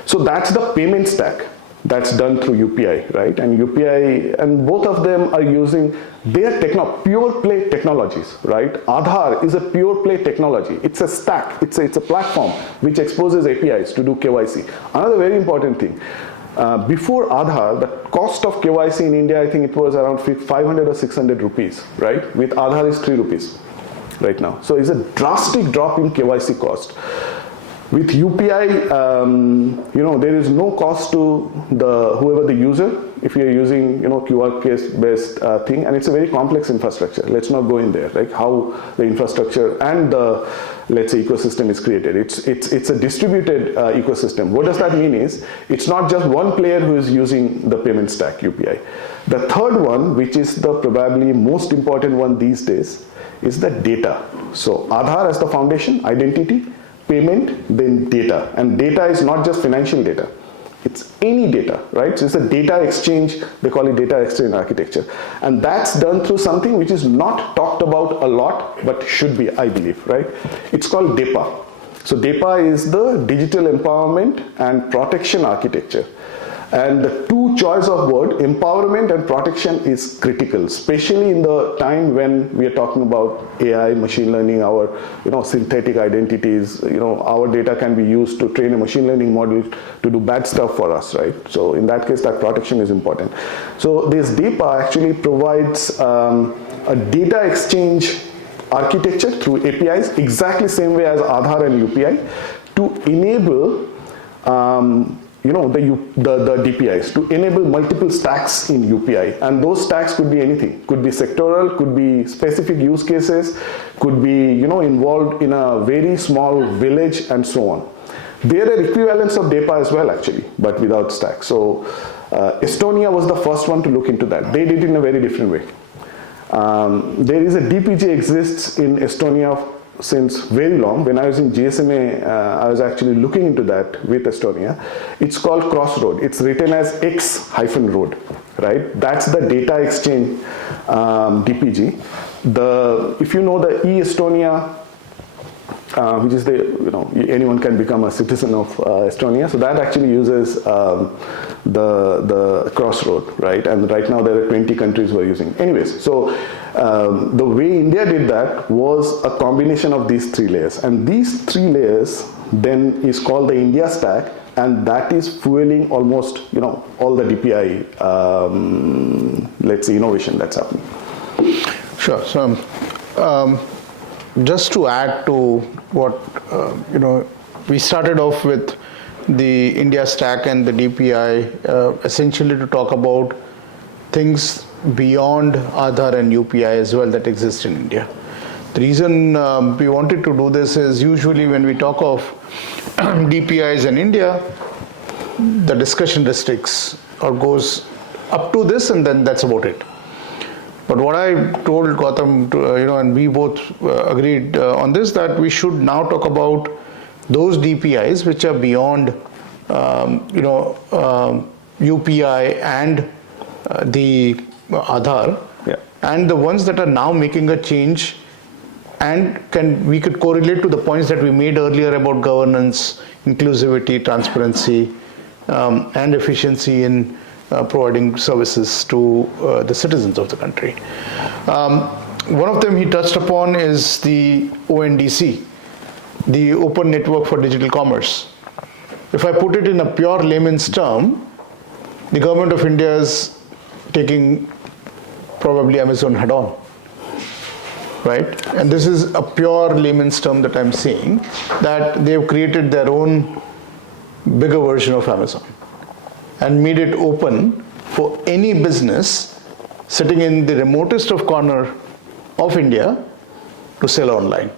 So that's the payment stack that's done through UPI, right? And UPI, and both of them are using their pure play technologies, right? Aadhaar is a pure play technology. It's a stack, it's a platform which exposes APIs to do KYC. Another very important thing, before Aadhaar, the cost of KYC in India, I think it was around 500 or 600 rupees, right? With Aadhaar is 3 rupees right now. So it's a drastic drop in KYC cost. With UPI, there is no cost to whoever the user, if you're using, QR case-based thing, and it's a very complex infrastructure. Let's not go in there, like how the infrastructure and the, let's say, ecosystem is created. It's a distributed ecosystem. What does that mean is, it's not just one player who is using the payment stack, UPI. The third one, which is the probably most important one these days, is the data. So Aadhaar as the foundation, identity, payment, then data. And data is not just financial data. It's any data, right? So it's a data exchange, they call it data exchange architecture. And that's done through something which is not talked about a lot, but should be, I believe, right? It's called DEPA. So DEPA is the Digital Empowerment and Protection Architecture. And the two choice of word, empowerment and protection, is critical, especially in the time when we are talking about AI, machine learning, our synthetic identities. Our data can be used to train a machine learning model to do bad stuff for us, right? So in that case, that protection is important. So this DEPA actually provides a data exchange architecture through APIs, exactly same way as Aadhaar and UPI, to enable the DPIs, to enable multiple stacks in UPI. And those stacks could be anything. Could be sectoral, could be specific use cases, could be involved in a very small village, and so on. There are equivalents of DEPA as well, actually, but without stacks. So Estonia was the first one to look into that. They did it in a very different way. There is a DPG exists in Estonia since very long. When I was in GSMA, I was actually looking into that with Estonia. It's called Crossroad. It's written as X-road, right? That's the data exchange DPG. If you know the e-Estonia, which is anyone can become a citizen of Estonia. So that actually uses the Crossroad, right? And right now there are 20 countries who are using. Anyways, so the way India did that was a combination of these 3 layers. And these 3 layers then is called the India stack, and that is fueling almost, all the DPI, let's say, innovation that's happening. Sure. So, just to add to what, we started off with the India stack and the DPI, essentially to talk about things beyond Aadhaar and UPI as well that exist in India. The reason we wanted to do this is usually when we talk of DPIs in India, the discussion restricts or goes up to this, and then that's about it. But what I told Gautam, and we both agreed on this, that we should now talk about those DPIs which are beyond UPI and the Aadhaar, and the ones that are now making a change, and we could correlate to the points that we made earlier about governance, inclusivity, transparency, and efficiency in providing services to the citizens of the country. One of them he touched upon is the ONDC, the Open Network for Digital Commerce. If I put it in a pure layman's term, the government of India is taking probably Amazon head on, right? And this is a pure layman's term that I'm saying, that they've created their own bigger version of Amazon and made it open for any business sitting in the remotest of corner of India to sell online.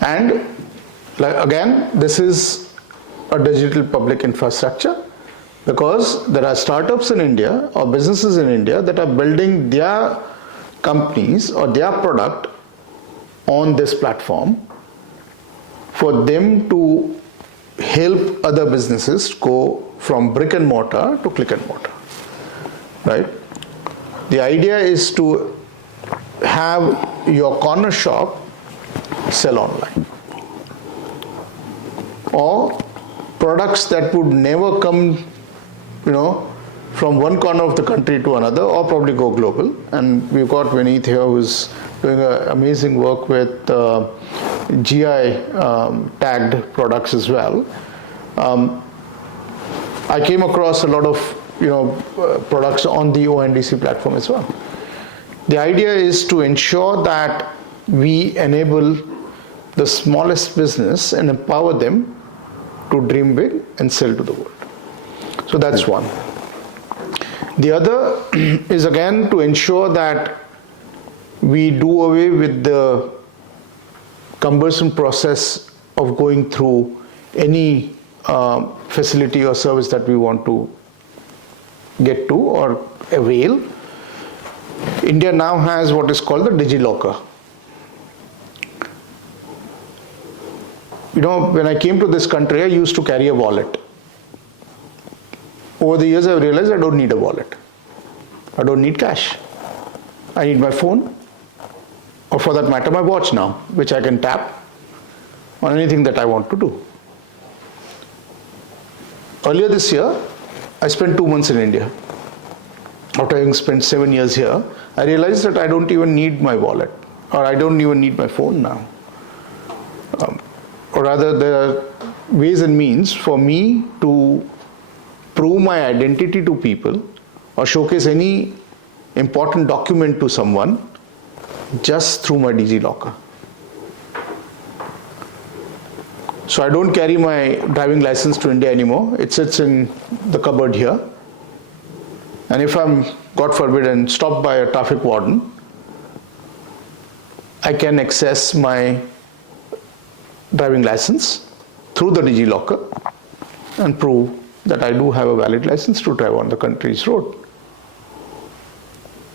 And again, this is a digital public infrastructure, because there are startups in India or businesses in India that are building their companies or their product on this platform for them to help other businesses go from brick and mortar to click and mortar, right? The idea is to have your corner shop sell online, or products that would never come, from one corner of the country to another, or probably go global. And we've got Vineet here who's doing amazing work with GI tagged products as well. I came across a lot of products on the ONDC platform as well. The idea is to ensure that we enable the smallest business and empower them to dream big and sell to the world. So that's one. The other is again to ensure that we do away with the cumbersome process of going through any facility or service that we want to get to or avail. India now has what is called the DigiLocker. When I came to this country, I used to carry a wallet. Over the years, I've realized I don't need a wallet. I don't need cash. I need my phone, or for that matter, my watch now, which I can tap on anything that I want to do. Earlier this year, I spent 2 months in India. After having spent 7 years here, I realized that I don't even need my wallet, or I don't even need my phone now. Or rather, there are ways and means for me to prove my identity to people or showcase any important document to someone just through my DigiLocker. So I don't carry my driving license to India anymore. It sits in the cupboard here. And if I'm, God forbid, and stopped by a traffic warden, I can access my driving license through the DigiLocker and prove that I do have a valid license to drive on the country's road.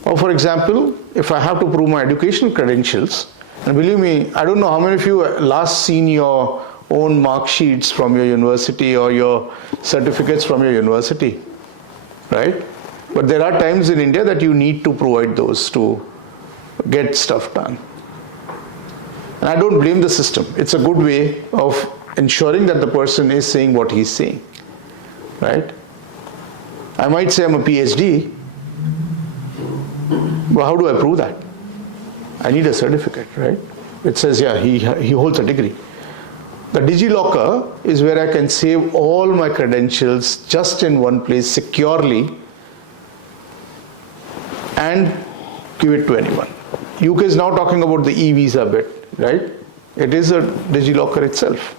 Or for example, if I have to prove my educational credentials, and believe me, I don't know how many of you last seen your own mark sheets from your university or your certificates from your university, right? But there are times in India that you need to provide those to get stuff done. And I don't blame the system. It's a good way of ensuring that the person is saying what he's saying, right? I might say I'm a PhD, but how do I prove that? I need a certificate, right? It says, yeah, he holds a degree. The DigiLocker is where I can save all my credentials just in one place securely and give it to anyone. UK is now talking about the e-visa bit, right? It is a DigiLocker itself.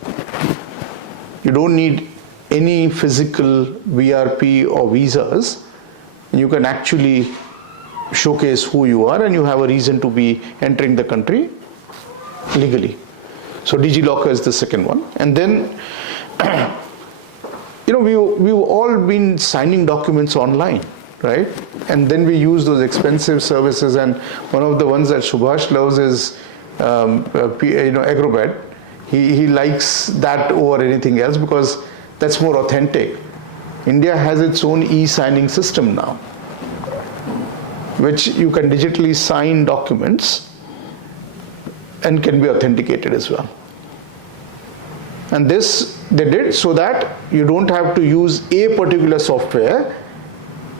You don't need any physical VRP or visas. You can actually showcase who you are, and you have a reason to be entering the country legally. So DigiLocker is the second one. And then, we've all been signing documents online, right? And then we use those expensive services, and one of the ones that Subhash loves is Acrobat. He likes that over anything else because that's more authentic. India has its own e-signing system now, which you can digitally sign documents and can be authenticated as well. And this they did so that you don't have to use a particular software,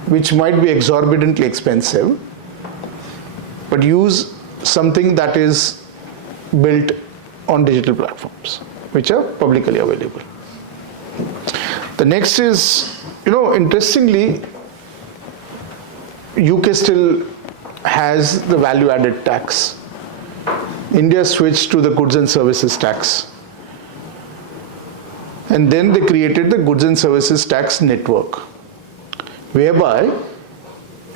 which might be exorbitantly expensive, but use something that is built on digital platforms, which are publicly available. The next is, interestingly, UK still has the value-added tax. India switched to the goods and services tax. And then they created the goods and services tax network, whereby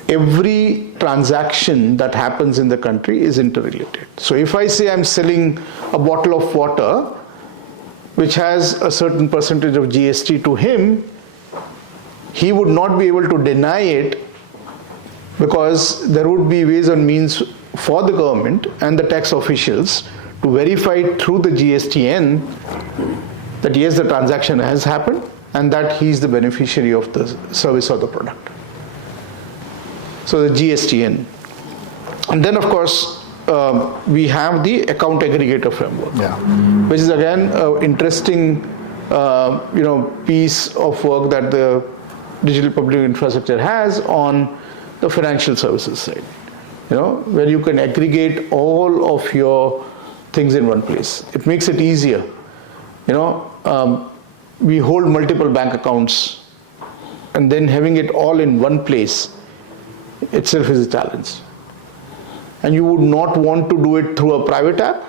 every transaction that happens in the country is interrelated. So if I say I'm selling a bottle of water, which has a certain percentage of GST to him, he would not be able to deny it, because there would be ways and means for the government and the tax officials to verify it through the GSTN that yes, the transaction has happened and that he's the beneficiary of the service or the product. So the GSTN. And then of course, we have the account aggregator framework, which is again an interesting piece of work that the digital public infrastructure has on the financial services side, where you can aggregate all of your things in one place. It makes it easier. We hold multiple bank accounts, and then having it all in one place itself is a challenge. And you would not want to do it through a private app,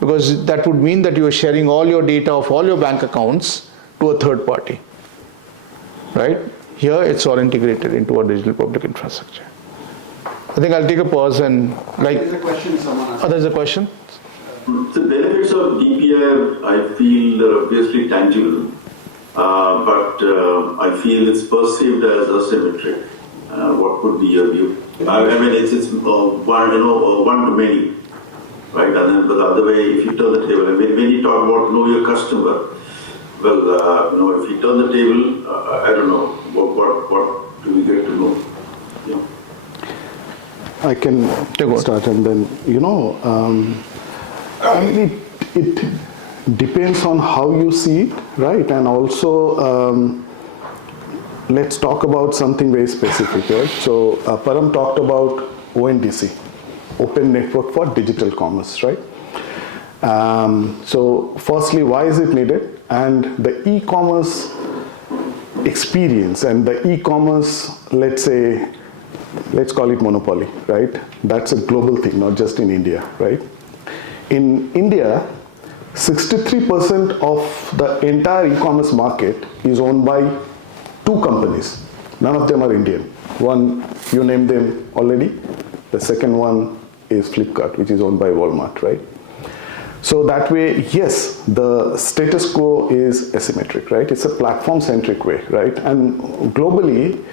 because that would mean that you are sharing all your data of all your bank accounts to a third party, right? Here it's all integrated into our digital public infrastructure. I think I'll take a pause and There's a question someone asked. There's a question? The benefits of DPI, I feel, are obviously tangible, but I feel it's perceived as asymmetric. What could be your view? I mean, it's one to many, right? And then, but the other way, if you turn the table, I mean, when you talk about know your customer, well, if you turn the table, I don't know what do we get to know? I can start, and then I mean, it depends on how you see it, right? And also, let's talk about something very specific, right? So Param talked about ONDC, Open Network for Digital Commerce, right? So firstly, why is it needed? And the e-commerce experience and the e-commerce, let's call it monopoly, right? That's a global thing, not just in India, right? In India, 63% of the entire e-commerce market is owned by two companies. None of them are Indian. One, you named them already. The second one is Flipkart, which is owned by Walmart, right? So that way, yes, the status quo is asymmetric, right? It's a platform-centric way, right? And globally,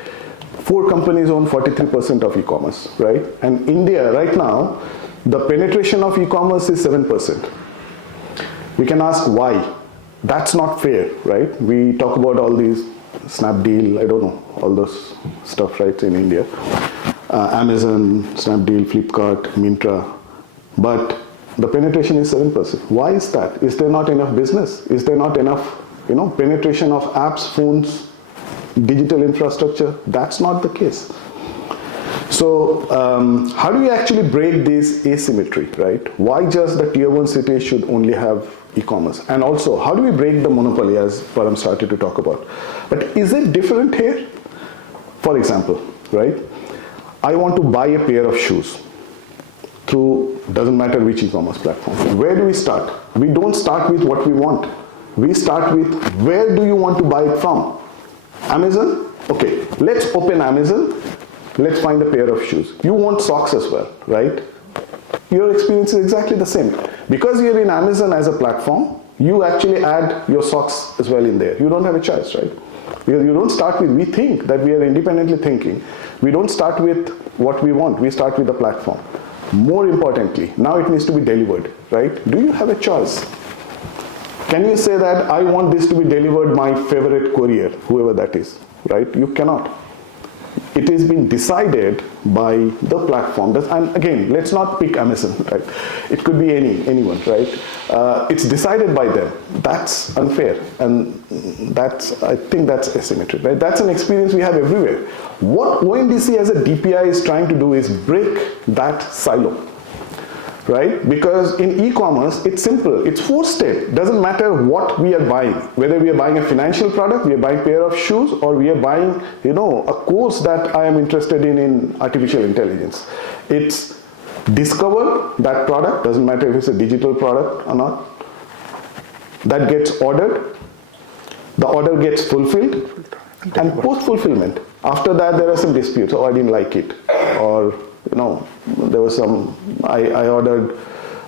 4 companies own 43% of e-commerce, right? And India, right now, the penetration of e-commerce is 7%. We can ask why. That's not fair, right? We talk about all these Snapdeal, I don't know, all those stuff, right, in India. Amazon, Snapdeal, Flipkart, Myntra. But the penetration is 7%. Why is that? Is there not enough business? Is there not enough, penetration of apps, phones, digital infrastructure? That's not the case. So how do we actually break this asymmetry, right? Why just the tier 1 cities should only have e-commerce? And also, how do we break the monopoly, as Param started to talk about? But is it different here? For example, right? I want to buy a pair of shoes through, doesn't matter which e-commerce platform. Where do we start? We don't start with what we want. We start with, where do you want to buy it from? Amazon? Okay, let's open Amazon. Let's find a pair of shoes. You want socks as well, right? Your experience is exactly the same. Because you're in Amazon as a platform, you actually add your socks as well in there. You don't have a choice, right? You don't start with, we think that we are independently thinking. We don't start with what we want. We start with the platform. More importantly, now it needs to be delivered, right? Do you have a choice? Can you say that I want this to be delivered my favorite courier, whoever that is, right? You cannot. It is being decided by the platform. And again, let's not pick Amazon, right? It could be anyone, right? It's decided by them. That's unfair, and I think that's asymmetric, right? That's an experience we have everywhere. What ONDC as a DPI is trying to do is break that silo, right? Because in e-commerce, it's simple. It's 4-step. Doesn't matter what we are buying. Whether we are buying a financial product, we are buying a pair of shoes, or we are buying, a course that I am interested in artificial intelligence. It's discover that product. Doesn't matter if it's a digital product or not. That gets ordered. The order gets fulfilled. And post-fulfillment. After that, there are some disputes. Oh, I didn't like it. Or there was some, I ordered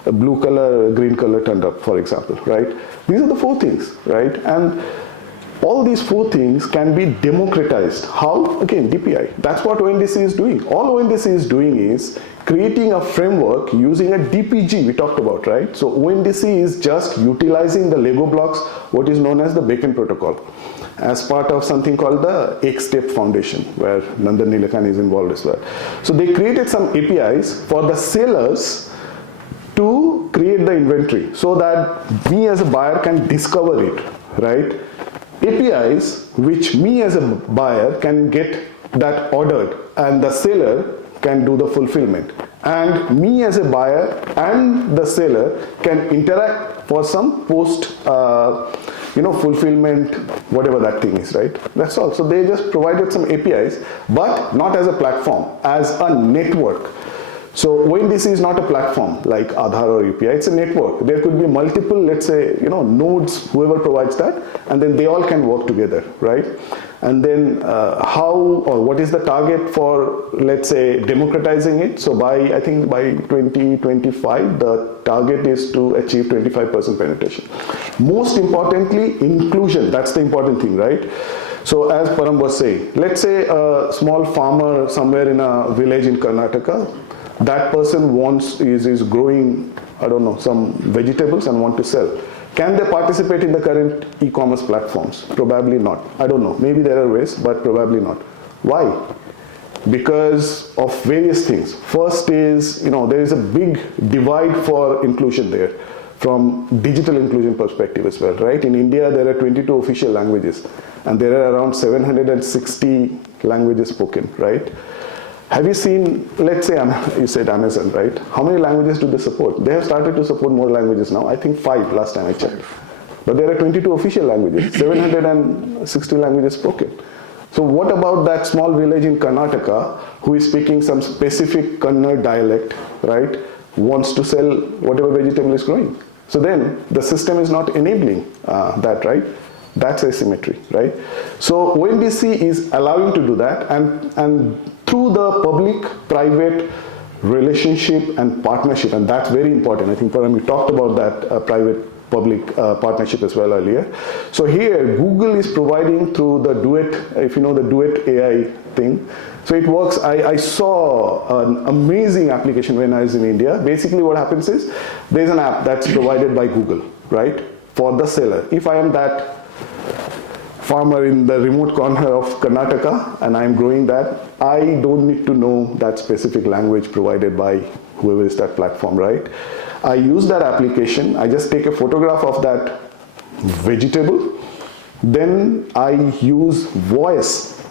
a blue color, green color turned up, for example, right? These are the 4 things, right? And all these 4 things can be democratized. How? Again, DPI. That's what ONDC is doing. All ONDC is doing is creating a framework using a DPG we talked about, right? So ONDC is just utilizing the Lego blocks, what is known as the Bacon protocol, as part of something called the X-Step Foundation, where Nandan Nilekan is involved as well. So they created some APIs for the sellers to create the inventory so that me as a buyer can discover it, right? APIs which me as a buyer can get that ordered, and the seller can do the fulfillment. And me as a buyer and the seller can interact for some post fulfillment, whatever that thing is, right? That's all. So they just provided some APIs, but not as a platform, as a network. So ONDC is not a platform like Aadhaar or UPI, it's a network. There could be multiple, let's say, nodes, whoever provides that, and then they all can work together, right? And then what is the target for, let's say, democratizing it? So I think by 2025, the target is to achieve 25% penetration. Most importantly, inclusion, that's the important thing, right? So as Param was saying, let's say a small farmer somewhere in a village in Karnataka, that person is growing, I don't know, some vegetables and want to sell. Can they participate in the current e-commerce platforms? Probably not. I don't know. Maybe there are ways, but probably not. Why? Because of various things. First is, there is a big divide for inclusion there, from digital inclusion perspective as well, right? In India, there are 22 official languages, and there are around 760 languages spoken, right? Have you seen, let's say, you said Amazon, right? How many languages do they support? They have started to support more languages now. I think 5 last time I checked. But there are 22 official languages, 760 languages spoken. So what about that small village in Karnataka who is speaking some specific Kannada dialect, right? Wants to sell whatever vegetable is growing. So then the system is not enabling that, right? That's asymmetry, right? So ONDC is allowing to do that, and through the public-private relationship and partnership, and that's very important. I think, Param, you talked about that private-public partnership as well earlier. So here, Google is providing through the Duet, if you know the Duet AI thing. So it works. I saw an amazing application when I was in India. Basically what happens is, there's an app that's provided by Google, right, for the seller. If I am that farmer in the remote corner of Karnataka and I'm growing that, I don't need to know that specific language provided by whoever is that platform, right? I use that application, I just take a photograph of that vegetable, then I use voice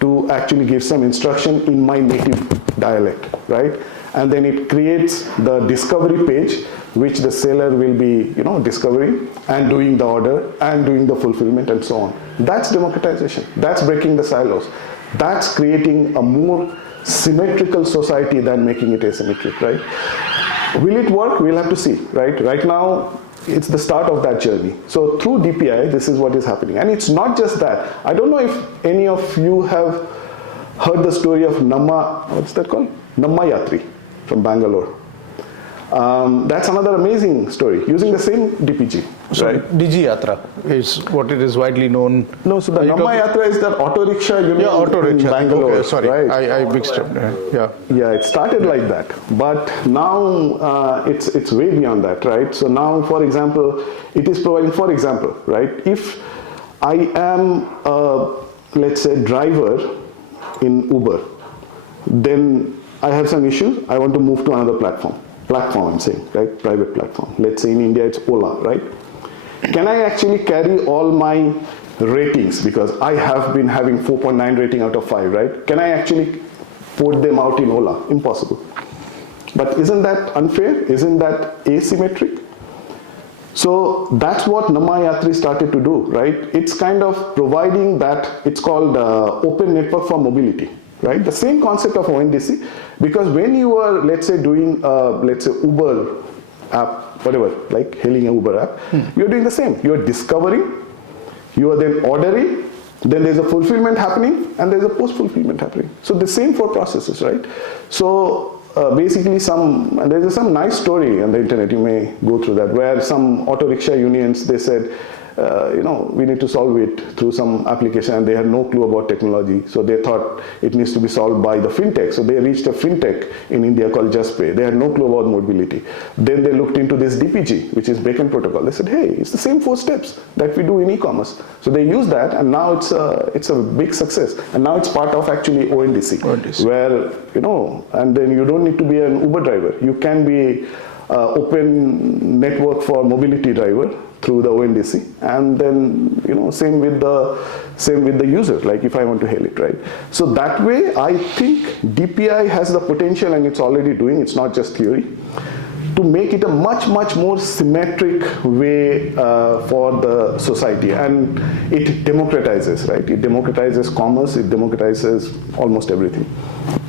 to actually give some instruction in my native dialect, right? And then it creates the discovery page, which the seller will be, discovering and doing the order and doing the fulfillment and so on. That's democratization. That's breaking the silos. That's creating a more symmetrical society than making it asymmetric, right? Will it work? We'll have to see, right? Right now, it's the start of that journey. So through DPI, this is what is happening. And it's not just that. I don't know if any of you have heard the story of what's that called? Namma Yatri from Bangalore. That's another amazing story, using the same DPG, So right? Digi Yatra is what it is widely known. No, so the Are you Namma talking- Yatra is that auto rickshaw, you know, Yeah, auto in rickshaw. Bangalore, Okay, sorry, right? I mixed up. Yeah. Yeah, it started like that, but now it's way beyond that, right? So now, for example, it is providing, for example, right? If I am, let's say, driver in Uber, then I have some issues. I want to move to another platform. I'm saying, right? Private platform. Let's say in India it's Ola, right? Can I actually carry all my ratings, because I have been having 4.9 rating out of 5, right? Can I actually put them out in Ola? Impossible. But isn't that unfair? Isn't that asymmetric? So that's what Namma Yatri started to do, right? It's kind of providing that, it's called open network for mobility, right? The same concept of ONDC, because when you are, let's say, doing, let's say, Uber app, whatever, like hailing an Uber app, you're doing the same. You're discovering, you are then ordering, then there's a fulfillment happening, and there's a post-fulfillment happening. So the same for processes, right? So basically there's some nice story on the internet, you may go through that, where some auto rickshaw unions, they said, we need to solve it through some application, and they had no clue about technology. So they thought it needs to be solved by the fintech. So they reached a fintech in India called JustPay. They had no clue about mobility. Then they looked into this DPG, which is Beacon Protocol. They said, hey, it's the same 4 steps that we do in e-commerce. So they used that, and now it's a big success. And now it's part of actually ONDC. Where, and then you don't need to be an Uber driver. You can be open network for mobility driver through the ONDC, and then same with the user, like if I want to hail it, right? So that way I think DPI has the potential, and it's already doing, it's not just theory, to make it a much more symmetric way for the society, and it democratizes, right? It democratizes commerce, it democratizes almost everything.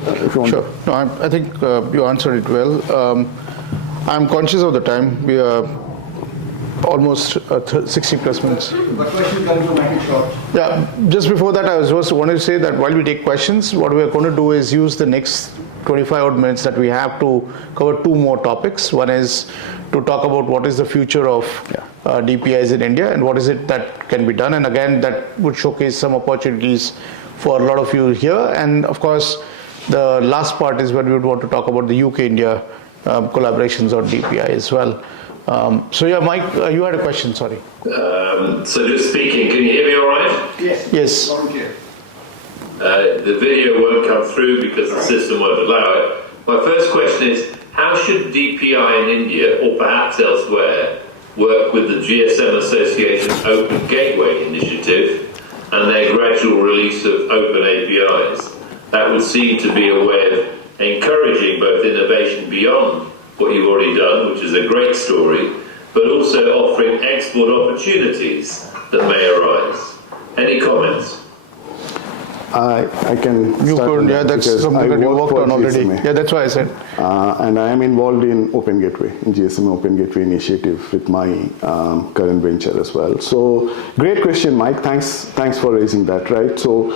If you want Sure. No, I think you answered it well. I'm conscious of the time. We are almost 60 plus minutes. But questions can you make it short? Yeah, just before that, I was just wanted to say that while we take questions, what we are going to do is use the next 25 odd minutes that we have to cover 2 more topics. One is to talk about what is the future of DPIs in India and what is it that can be done. And again, that would showcase some opportunities for a lot of you here. And of course, the last part is when we would want to talk about the UK-India collaborations on DPI as well. So yeah, Mike, you had a question, sorry. So just speaking, can you hear me all right? Yes. Volunteer. The video won't come through because the system won't allow it. My first question is, how should DPI in India, or perhaps elsewhere, work with the GSM Association's Open Gateway initiative and their gradual release of open APIs? That would seem to be a way of encouraging both innovation beyond what you've already done, which is a great story, but also offering export opportunities that may arise. Any comments? I can You start could, on yeah, that's because something I that you work worked for on already. GSMA. Yeah, that's why I said. And I am involved in Open Gateway, in GSMA Open Gateway initiative with my current venture as well. So great question, Mike. Thanks for raising that, right? So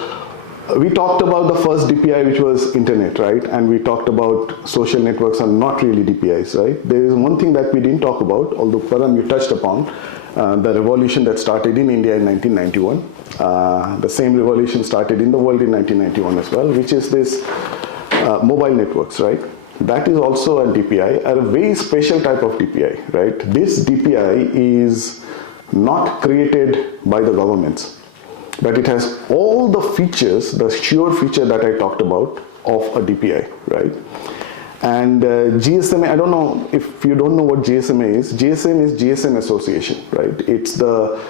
we talked about the first DPI, which was internet, right? And we talked about social networks are not really DPIs, right? There is one thing that we didn't talk about, although Param, you touched upon, the revolution that started in India in 1991. The same revolution started in the world in 1991 as well, which is this mobile networks, right? That is also a DPI, a very special type of DPI, right? This DPI is not created by the governments, but it has all the features, the sure feature that I talked about of a DPI, right? And GSMA, I don't know if you don't know what GSMA is. GSM is GSM Association, right? It's the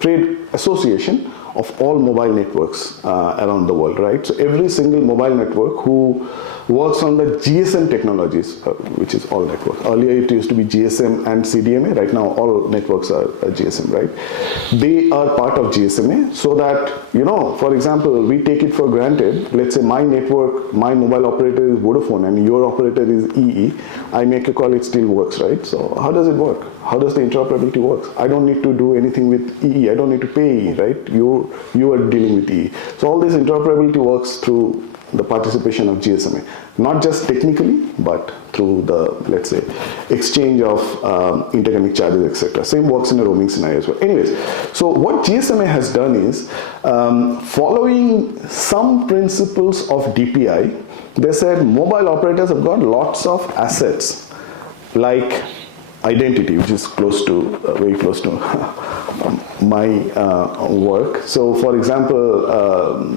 trade association of all mobile networks around the world, right? So every single mobile network who works on the GSM technologies, which is all networks. Earlier it used to be GSM and CDMA. Right now all networks are GSM, right? They are part of GSMA, so that, for example, we take it for granted. Let's say my network, my mobile operator is Vodafone and your operator is EE. I make a call, it still works, right? So how does it work? How does the interoperability work? I don't need to do anything with EE. I don't need to pay EE, right? You are dealing with EE. So all this interoperability works through the participation of GSMA, not just technically, but through the, let's say, exchange of interconnect charges, etc. Same works in a roaming scenario as well. Anyways, so what GSMA has done is, following some principles of DPI, they said mobile operators have got lots of assets, like identity, which is close to, very close to my work. So for example,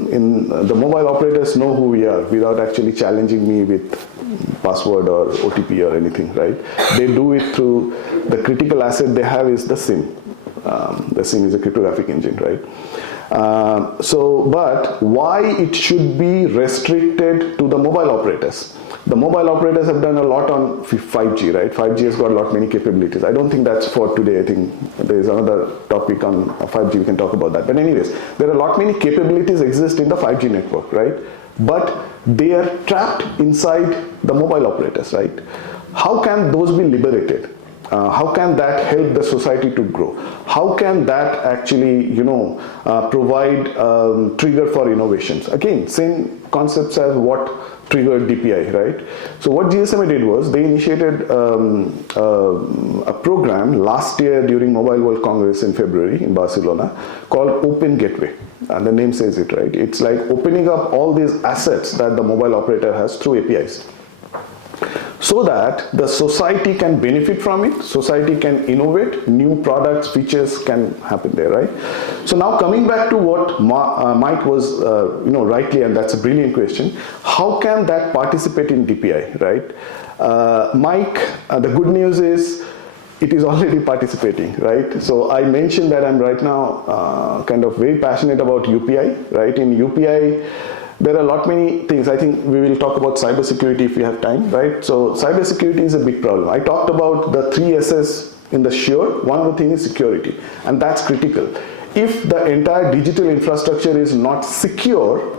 in the mobile operators know who we are without actually challenging me with password or OTP or anything, right? They do it through the critical asset they have is the SIM. The SIM is a cryptographic engine, right? But why it should be restricted to the mobile operators? The mobile operators have done a lot on 5G, right? 5G has got a lot many capabilities. I don't think that's for today. I think there is another topic on 5G. We can talk about that. But anyways, there are a lot many capabilities exist in the 5G network, right? But they are trapped inside the mobile operators, right? How can those be liberated? How can that help the society to grow? How can that actually, provide trigger for innovations? Again, same concepts as what triggered DPI, right? So what GSMA did was they initiated a program last year during Mobile World Congress in February in Barcelona called Open Gateway. And the name says it, right? It's like opening up all these assets that the mobile operator has through APIs, so that the society can benefit from it, society can innovate, new products, features can happen there, right? So now coming back to what Mike was, rightly, and that's a brilliant question, how can that participate in DPI, right? Mike, the good news is, it is already participating, right? So I mentioned that I'm right now kind of very passionate about UPI, right? In UPI, there are a lot many things. I think we will talk about cybersecurity if we have time, right? So cybersecurity is a big problem. I talked about the 3 S's in the sure. One of the things is security, and that's critical. If the entire digital infrastructure is not secure,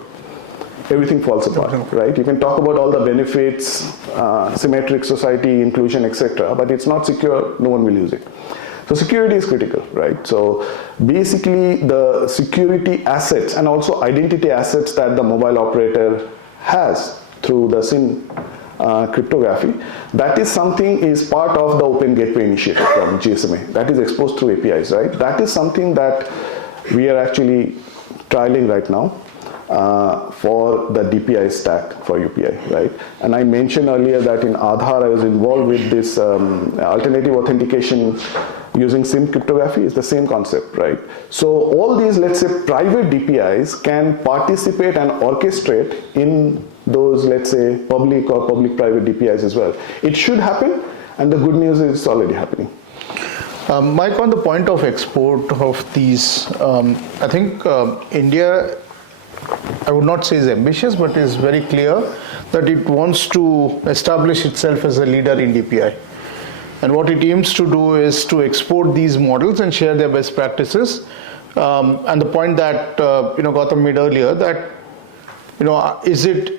everything falls apart, right? You can talk about all the benefits, symmetric society, inclusion, etc., but it's not secure, no one will use it. So security is critical, right? So basically the security assets and also identity assets that the mobile operator has through the SIM cryptography, that is something is part of the Open Gateway initiative from GSMA. That is exposed through APIs, right? That is something that we are actually trialing right now for the DPI stack for UPI, right? And I mentioned earlier that in Aadhaar I was involved with this alternative authentication using SIM cryptography. Is the same concept, right? So all these, let's say, private DPIs can participate and orchestrate in those, let's say, public or public-private DPIs as well. It should happen, and the good news is it's already happening. Mike, on the point of export of these, I think India, I would not say is ambitious, but is very clear that it wants to establish itself as a leader in DPI. And what it aims to do is to export these models and share their best practices. And the point that Gautam made earlier, that is it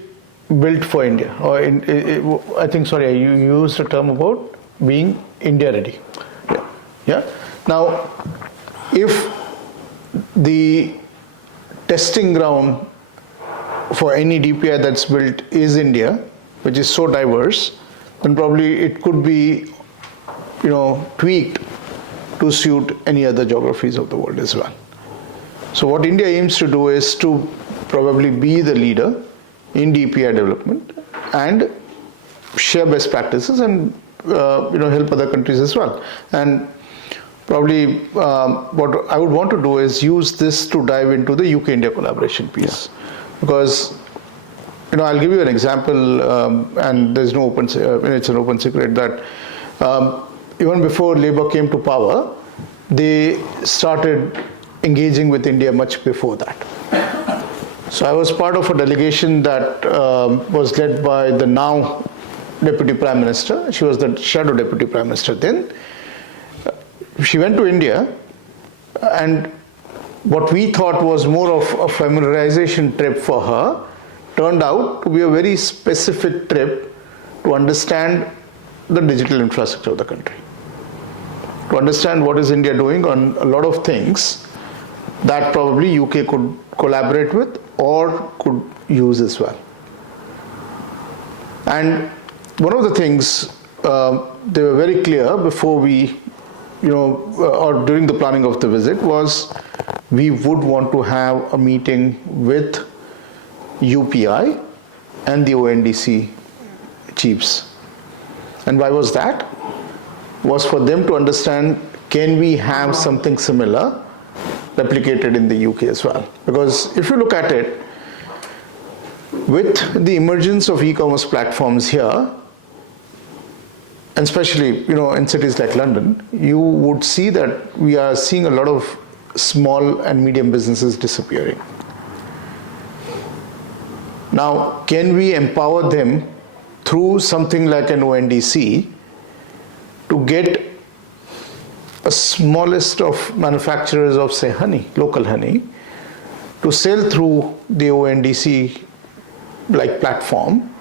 built for India? Or I think, you used a term about being India ready. Yeah. Now, if the testing ground for any DPI that's built is India, which is so diverse, then probably it could be tweaked to suit any other geographies of the world as well. So what India aims to do is to probably be the leader in DPI development and share best practices and help other countries as well. And probably what I would want to do is use this to dive into the UK-India collaboration piece. Because I'll give you an example, and there's no it's an open secret that even before Labour came to power, they started engaging with India much before that. So I was part of a delegation that was led by the now Deputy Prime Minister. She was the Shadow Deputy Prime Minister then. She went to India, and what we thought was more of a familiarization trip for her turned out to be a very specific trip to understand the digital infrastructure of the country, to understand what is India doing on a lot of things that probably UK could collaborate with or could use as well. And one of the things they were very clear before we, or during the planning of the visit, was we would want to have a meeting with UPI and the ONDC chiefs. And why was that? Was for them to understand, can we have something similar replicated in the UK as well? Because if you look at it, with the emergence of e-commerce platforms here, and especially in cities like London, you would see that we are seeing a lot of small and medium businesses disappearing. Now, can we empower them through something like an ONDC to get a smallest of manufacturers of, say, honey, local honey, to sell through the ONDC like platform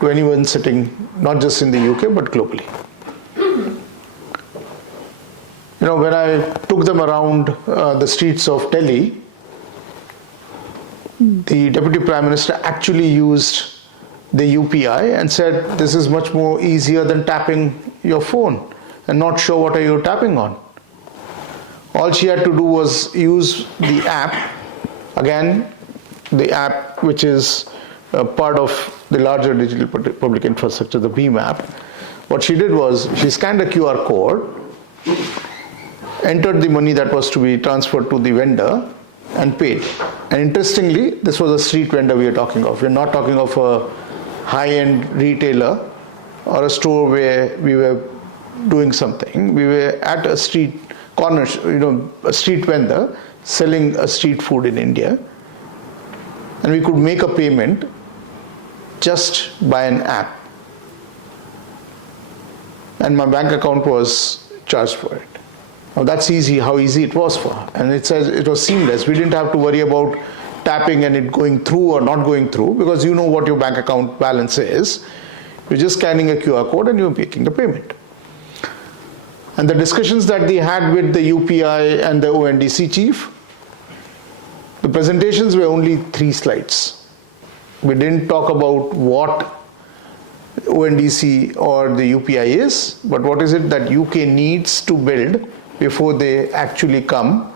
to anyone sitting not just in the UK but globally. When I took them around the streets of Delhi, the Deputy Prime Minister actually used the UPI and said, this is much more easier than tapping your phone and not sure what are you tapping on. All she had to do was use the app, again, the app which is part of the larger digital public infrastructure, the BEAM app. What she did was she scanned a QR code, entered the money that was to be transferred to the vendor and paid. And interestingly, this was a street vendor we are talking of. We're not talking of a high-end retailer or a store where we were doing something. We were at a street corner, a street vendor selling a street food in India. And we could make a payment just by an app. And my bank account was charged for it. Now that's easy, how easy it was for her. And it says it was seamless. We didn't have to worry about tapping and it going through or not going through, because you know what your bank account balance is. You're just scanning a QR code and you're making the payment. And the discussions that they had with the UPI and the ONDC chief, the presentations were only 3 slides. We didn't talk about what ONDC or the UPI is, but what is it that UK needs to build before they actually come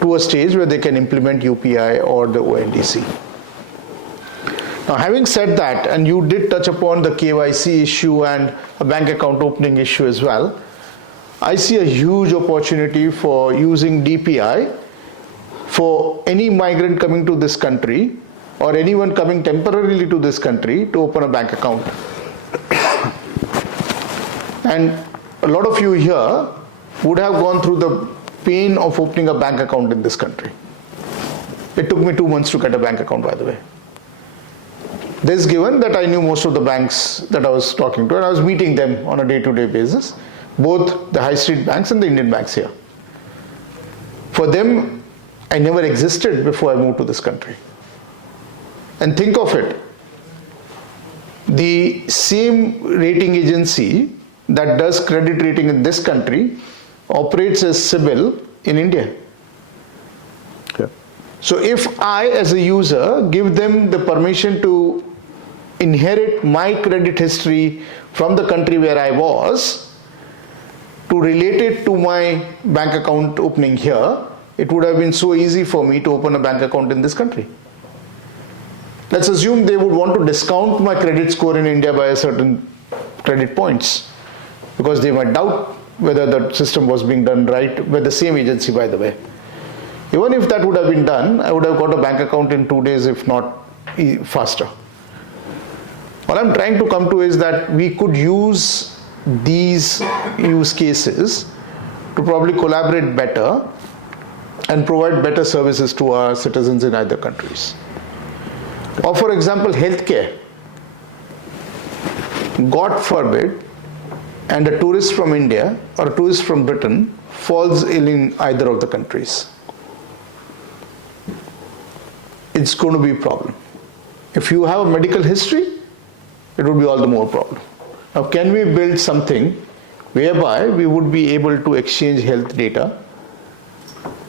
to a stage where they can implement UPI or the ONDC. Now, having said that, and you did touch upon the KYC issue and a bank account opening issue as well, I see a huge opportunity for using DPI for any migrant coming to this country or anyone coming temporarily to this country to open a bank account. And a lot of you here would have gone through the pain of opening a bank account in this country. It took me 2 months to get a bank account, by the way. This given that I knew most of the banks that I was talking to, and I was meeting them on a day-to-day basis, both the high street banks and the Indian banks here. For them, I never existed before I moved to this country. And think of it, the same rating agency that does credit rating in this country operates as CIBIL in India. Yeah. So if I as a user give them the permission to inherit my credit history from the country where I was to relate it to my bank account opening here, it would have been so easy for me to open a bank account in this country. Let's assume they would want to discount my credit score in India by a certain credit points, because they might doubt whether the system was being done right with the same agency, by the way. Even if that would have been done, I would have got a bank account in 2 days, if not faster. What I'm trying to come to is that we could use these use cases to probably collaborate better and provide better services to our citizens in either countries. Or for example, healthcare. God forbid, and a tourist from India or a tourist from Britain falls ill in either of the countries. It's going to be a problem. If you have a medical history, it would be all the more problem. Now, can we build something whereby we would be able to exchange health data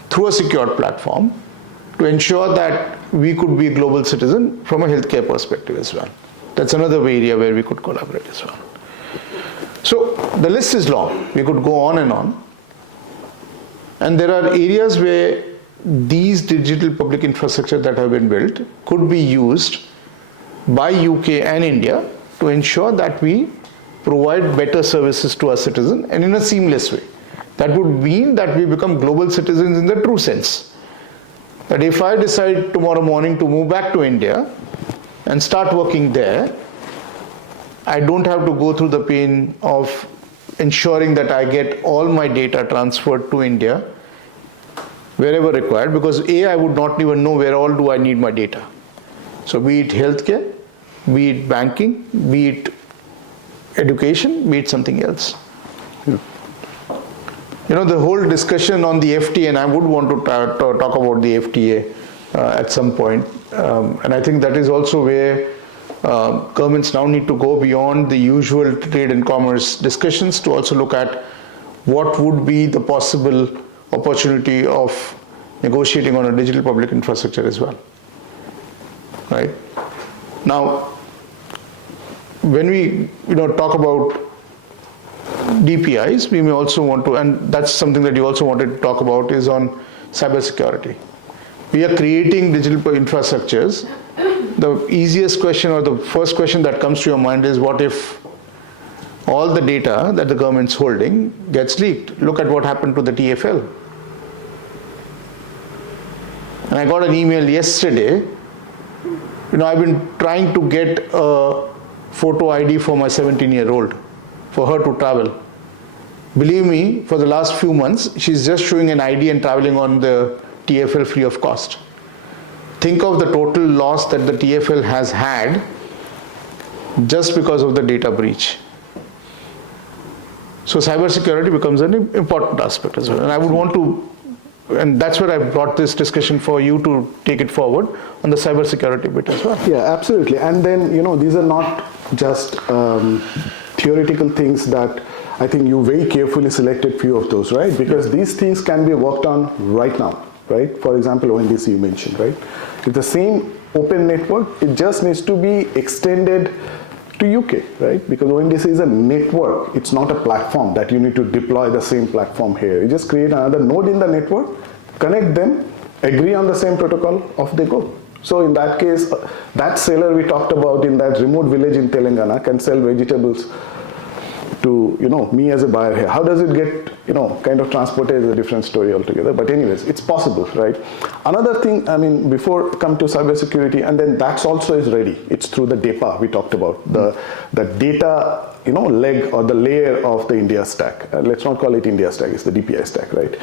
through a secured platform to ensure that we could be a global citizen from a healthcare perspective as well? That's another area where we could collaborate as well. So the list is long. We could go on and on. And there are areas where these digital public infrastructure that have been built could be used by UK and India to ensure that we provide better services to our citizens and in a seamless way. That would mean that we become global citizens in the true sense. That if I decide tomorrow morning to move back to India and start working there, I don't have to go through the pain of ensuring that I get all my data transferred to India wherever required, because I would not even know where all do I need my data. So be it healthcare, be it banking, be it education, be it something else. Yeah. You know, the whole discussion on the FTA, and I would want to talk about the FTA at some point, and I think that is also where governments now need to go beyond the usual trade and commerce discussions to also look at what would be the possible opportunity of negotiating on a digital public infrastructure as well. Right? Now, when we talk about DPIs, we may also want to, and that's something that you also wanted to talk about, is on cybersecurity. We are creating digital infrastructures. The easiest question or the first question that comes to your mind is, what if all the data that the government's holding gets leaked? Look at what happened to the TFL. And I got an email yesterday. I've been trying to get a photo ID for my 17-year-old for her to travel. Believe me, for the last few months, she's just showing an ID and traveling on the TFL free of cost. Think of the total loss that the TFL has had just because of the data breach. So cybersecurity becomes an important aspect as well. And I would want to, and that's where I brought this discussion for you to take it forward on the cybersecurity bit as well. Yeah, absolutely. And then, these are not just theoretical things that I think you very carefully selected few of those, right? Because these things can be worked on right now, right? For example, ONDC you mentioned, right? It's the same open network, it just needs to be extended to UK, right? Because ONDC is a network, it's not a platform that you need to deploy the same platform here. You just create another node in the network, connect them, agree on the same protocol, off they go. So in that case, that seller we talked about in that remote village in Telangana can sell vegetables to me as a buyer here. How does it get kind of transported is a different story altogether. But anyways, it's possible, right? Another thing, before come to cybersecurity, and then that's also is ready. It's through the DAPA we talked about, the data leg or the layer of the India stack. Let's not call it India stack, it's the DPI stack, right?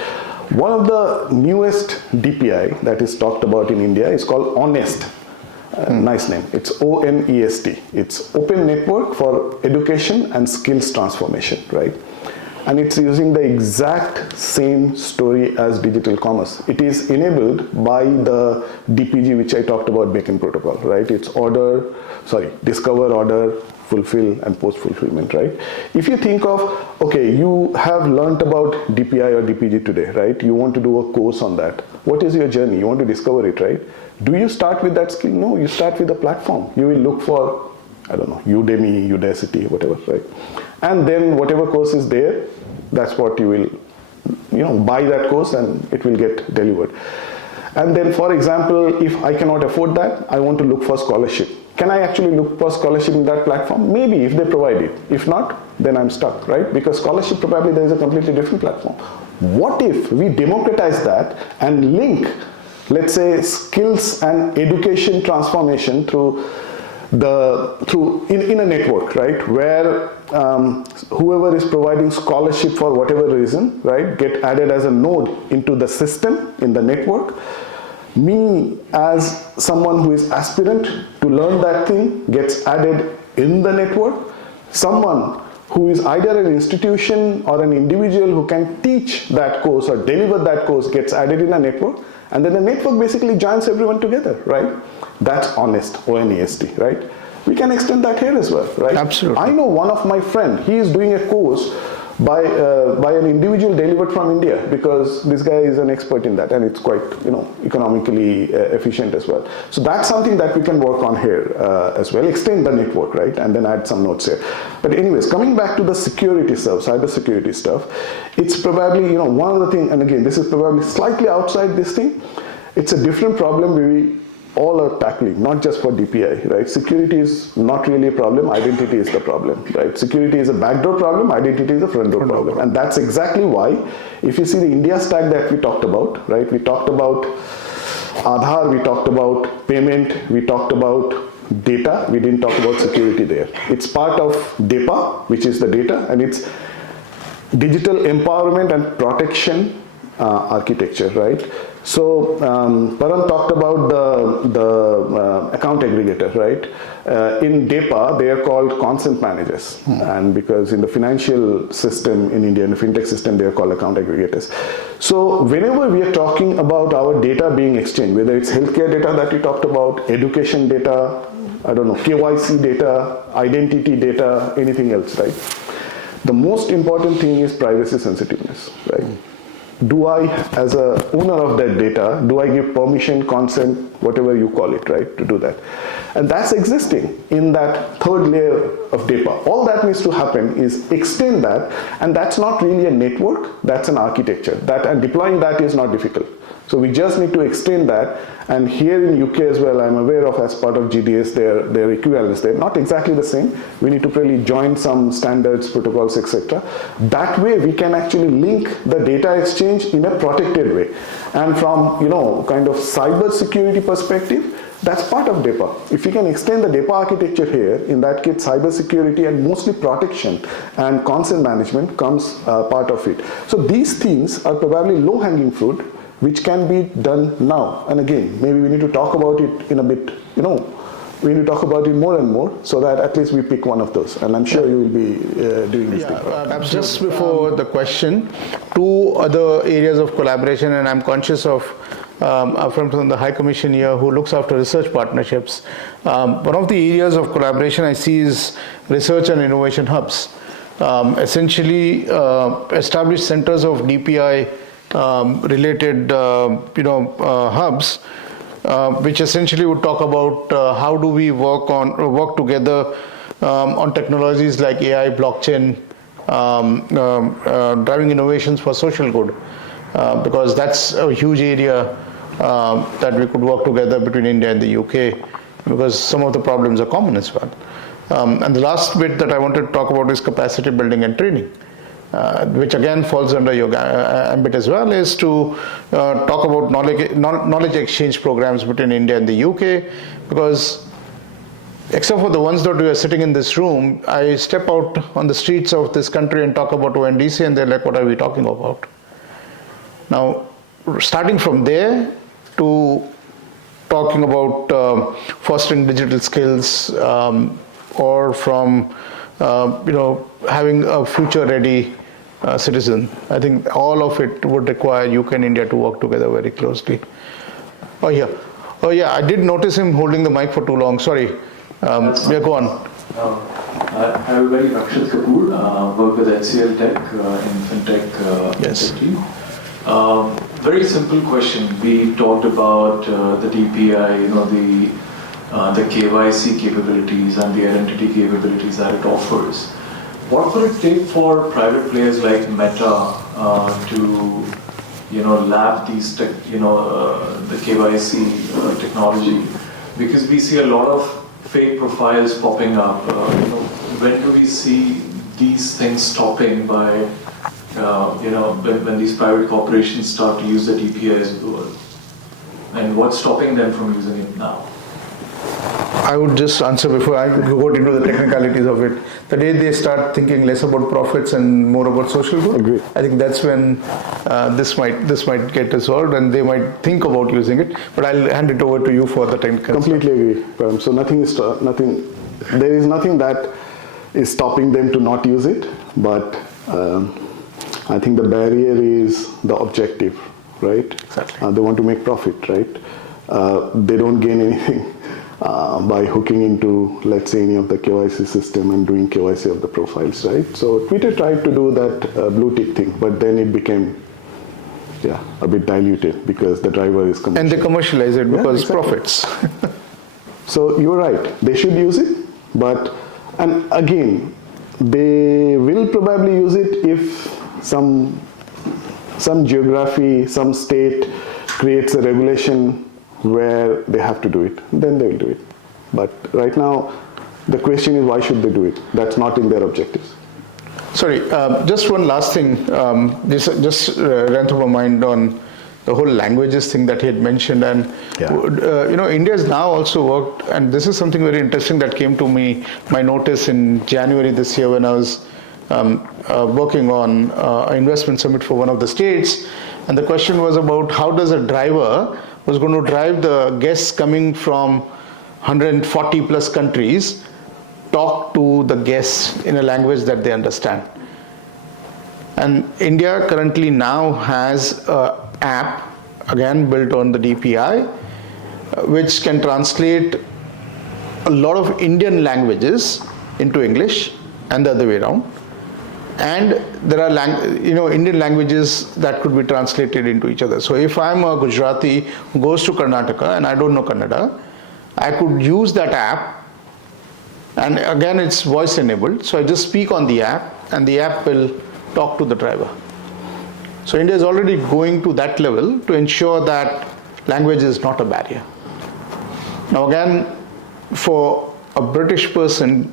One of the newest DPI that is talked about in India is called Honest. Nice name. It's ONEST. It's Open Network for Education and Skills Transformation, right? And it's using the exact same story as digital commerce. It is enabled by the DPG, which I talked about, beacon protocol, right? It's discover, order, fulfill, and post-fulfillment, right? If you think of, okay, you have learned about DPI or DPG today, right? You want to do a course on that. What is your journey? You want to discover it, right? Do you start with that skill? No, you start with the platform. You will look for, Udemy, Udacity, whatever, right? And then whatever course is there, that's what you will, buy that course and it will get delivered. And then, for example, if I cannot afford that, I want to look for scholarship. Can I actually look for scholarship in that platform? Maybe, if they provide it. If not, then I'm stuck, right? Because scholarship, probably there is a completely different platform. What if we democratize that and link, let's say, skills and education transformation in a network, right? Where whoever is providing scholarship for whatever reason, right, get added as a node into the system in the network. Me as someone who is aspirant to learn that thing gets added in the network. Someone who is either an institution or an individual who can teach that course or deliver that course gets added in a network. And then the network basically joins everyone together, right? That's Honest, ONEST, right? We can extend that here as well, right? Absolutely. I know one of my friend, he is doing a course by an individual delivered from India, because this guy is an expert in that, and it's quite economically efficient as well. So that's something that we can work on here as well, extend the network, right, and then add some nodes here. But anyways, coming back to the security stuff, cybersecurity stuff, it's probably one of the things, and again, this is probably slightly outside this thing. It's a different problem we all are tackling, not just for DPI, right? Security is not really a problem, identity is the problem, right? Security is a backdoor problem, identity is a front door problem. And that's exactly why, if you see the India stack that we talked about, right? We talked about Aadhaar, we talked about payment, we talked about data, we didn't talk about security there. It's part of DEPA, which is the data, and it's digital empowerment and protection architecture, right? So Param talked about the account aggregator, right? In DEPA, they are called consent managers, and because in the financial system in India, in the fintech system, they are called account aggregators. So whenever we are talking about our data being exchanged, whether it's healthcare data that we talked about, education data, I don't know, KYC data, identity data, anything else, right? The most important thing is privacy sensitiveness, right? Do I, as a owner of that data, do I give permission, consent, whatever you call it, right, to do that? And that's existing in that third layer of DEPA. All that needs to happen is extend that, and that's not really a network, that's an architecture. And deploying that is not difficult. So we just need to extend that, and here in UK as well, I'm aware of, as part of GDS, their equivalents. They're not exactly the same. We need to probably join some standards, protocols, etc. That way we can actually link the data exchange in a protected way. And from, kind of cyber security perspective, that's part of DEPA. If you can extend the DEPA architecture here, in that case, cyber security and mostly protection and consent management comes part of it. So these things are probably low-hanging fruit, which can be done now. And again, maybe we need to talk about it in a bit, we need to talk about it more and more, so that at least we pick one of those. And I'm sure you will be doing this thing. Just before the question, two other areas of collaboration, and I'm conscious of our friend from the High Commission here who looks after research partnerships. One of the areas of collaboration I see is research and innovation hubs. Essentially, established centers of DPI related hubs, which essentially would talk about how do we work together on technologies like AI, blockchain, driving innovations for social good, because that's a huge area that we could work together between India and the UK, because some of the problems are common as well. And the last bit that I wanted to talk about is capacity building and training. Which again falls under your ambit as well, is to talk about knowledge exchange programs between India and the UK, because except for the ones that we are sitting in this room, I step out on the streets of this country and talk about ONDC, and they're like, what are we talking about? Now, starting from there to talking about fostering digital skills, or from having a future-ready citizen. I think all of it would require UK and India to work together very closely. Oh yeah, I did notice him holding the mic for too long. Sorry. Yeah, go on. I'm very Rakshit Kapoor, work with HCL Tech in FinTech Yes. team. Very simple question. We talked about the DPI, the KYC capabilities and the identity capabilities that it offers. What would it take for private players like Meta to, lab these, the KYC technology? Because we see a lot of fake profiles popping up. When do we see these things stopping by, when these private corporations start to use the DPIs of the world? And what's stopping them from using it now? I would just answer before I go into the technicalities of it. The day they start thinking less about profits and more about social good, Agreed. I think that's when this might get resolved, and they might think about using it. But I'll hand it over to you for the technical. Completely agree. So there is nothing that is stopping them to not use it, but I think the barrier is the objective, right? Exactly. They want to make profit, right? They don't gain anything by hooking into, let's say, any of the KYC system and doing KYC of the profiles, right? So Twitter tried to do that blue tick thing, but then it became a bit diluted because the driver is commercial. And they commercialize it because exactly. profits. So you're right, they should use it, and again, they will probably use it if some geography, some state creates a regulation where they have to do it, then they will do it. But right now, the question is, why should they do it? That's not in their objectives. Sorry, just one last thing. This just ran through my mind on the whole languages thing that he had mentioned. And, India has now also worked, and this is something very interesting that came to my notice in January this year when I was working on an investment summit for one of the states. And the question was about how does a driver was going to drive the guests coming from 140 plus countries talk to the guests in a language that they understand. And India currently now has an app, again built on the DPI, which can translate a lot of Indian languages into English and the other way around. And there are Indian languages that could be translated into each other. So if I'm a Gujarati who goes to Karnataka and I don't know Kannada, I could use that app, and again it's voice enabled, so I just speak on the app and the app will talk to the driver. So India is already going to that level to ensure that language is not a barrier. Now again, for a British person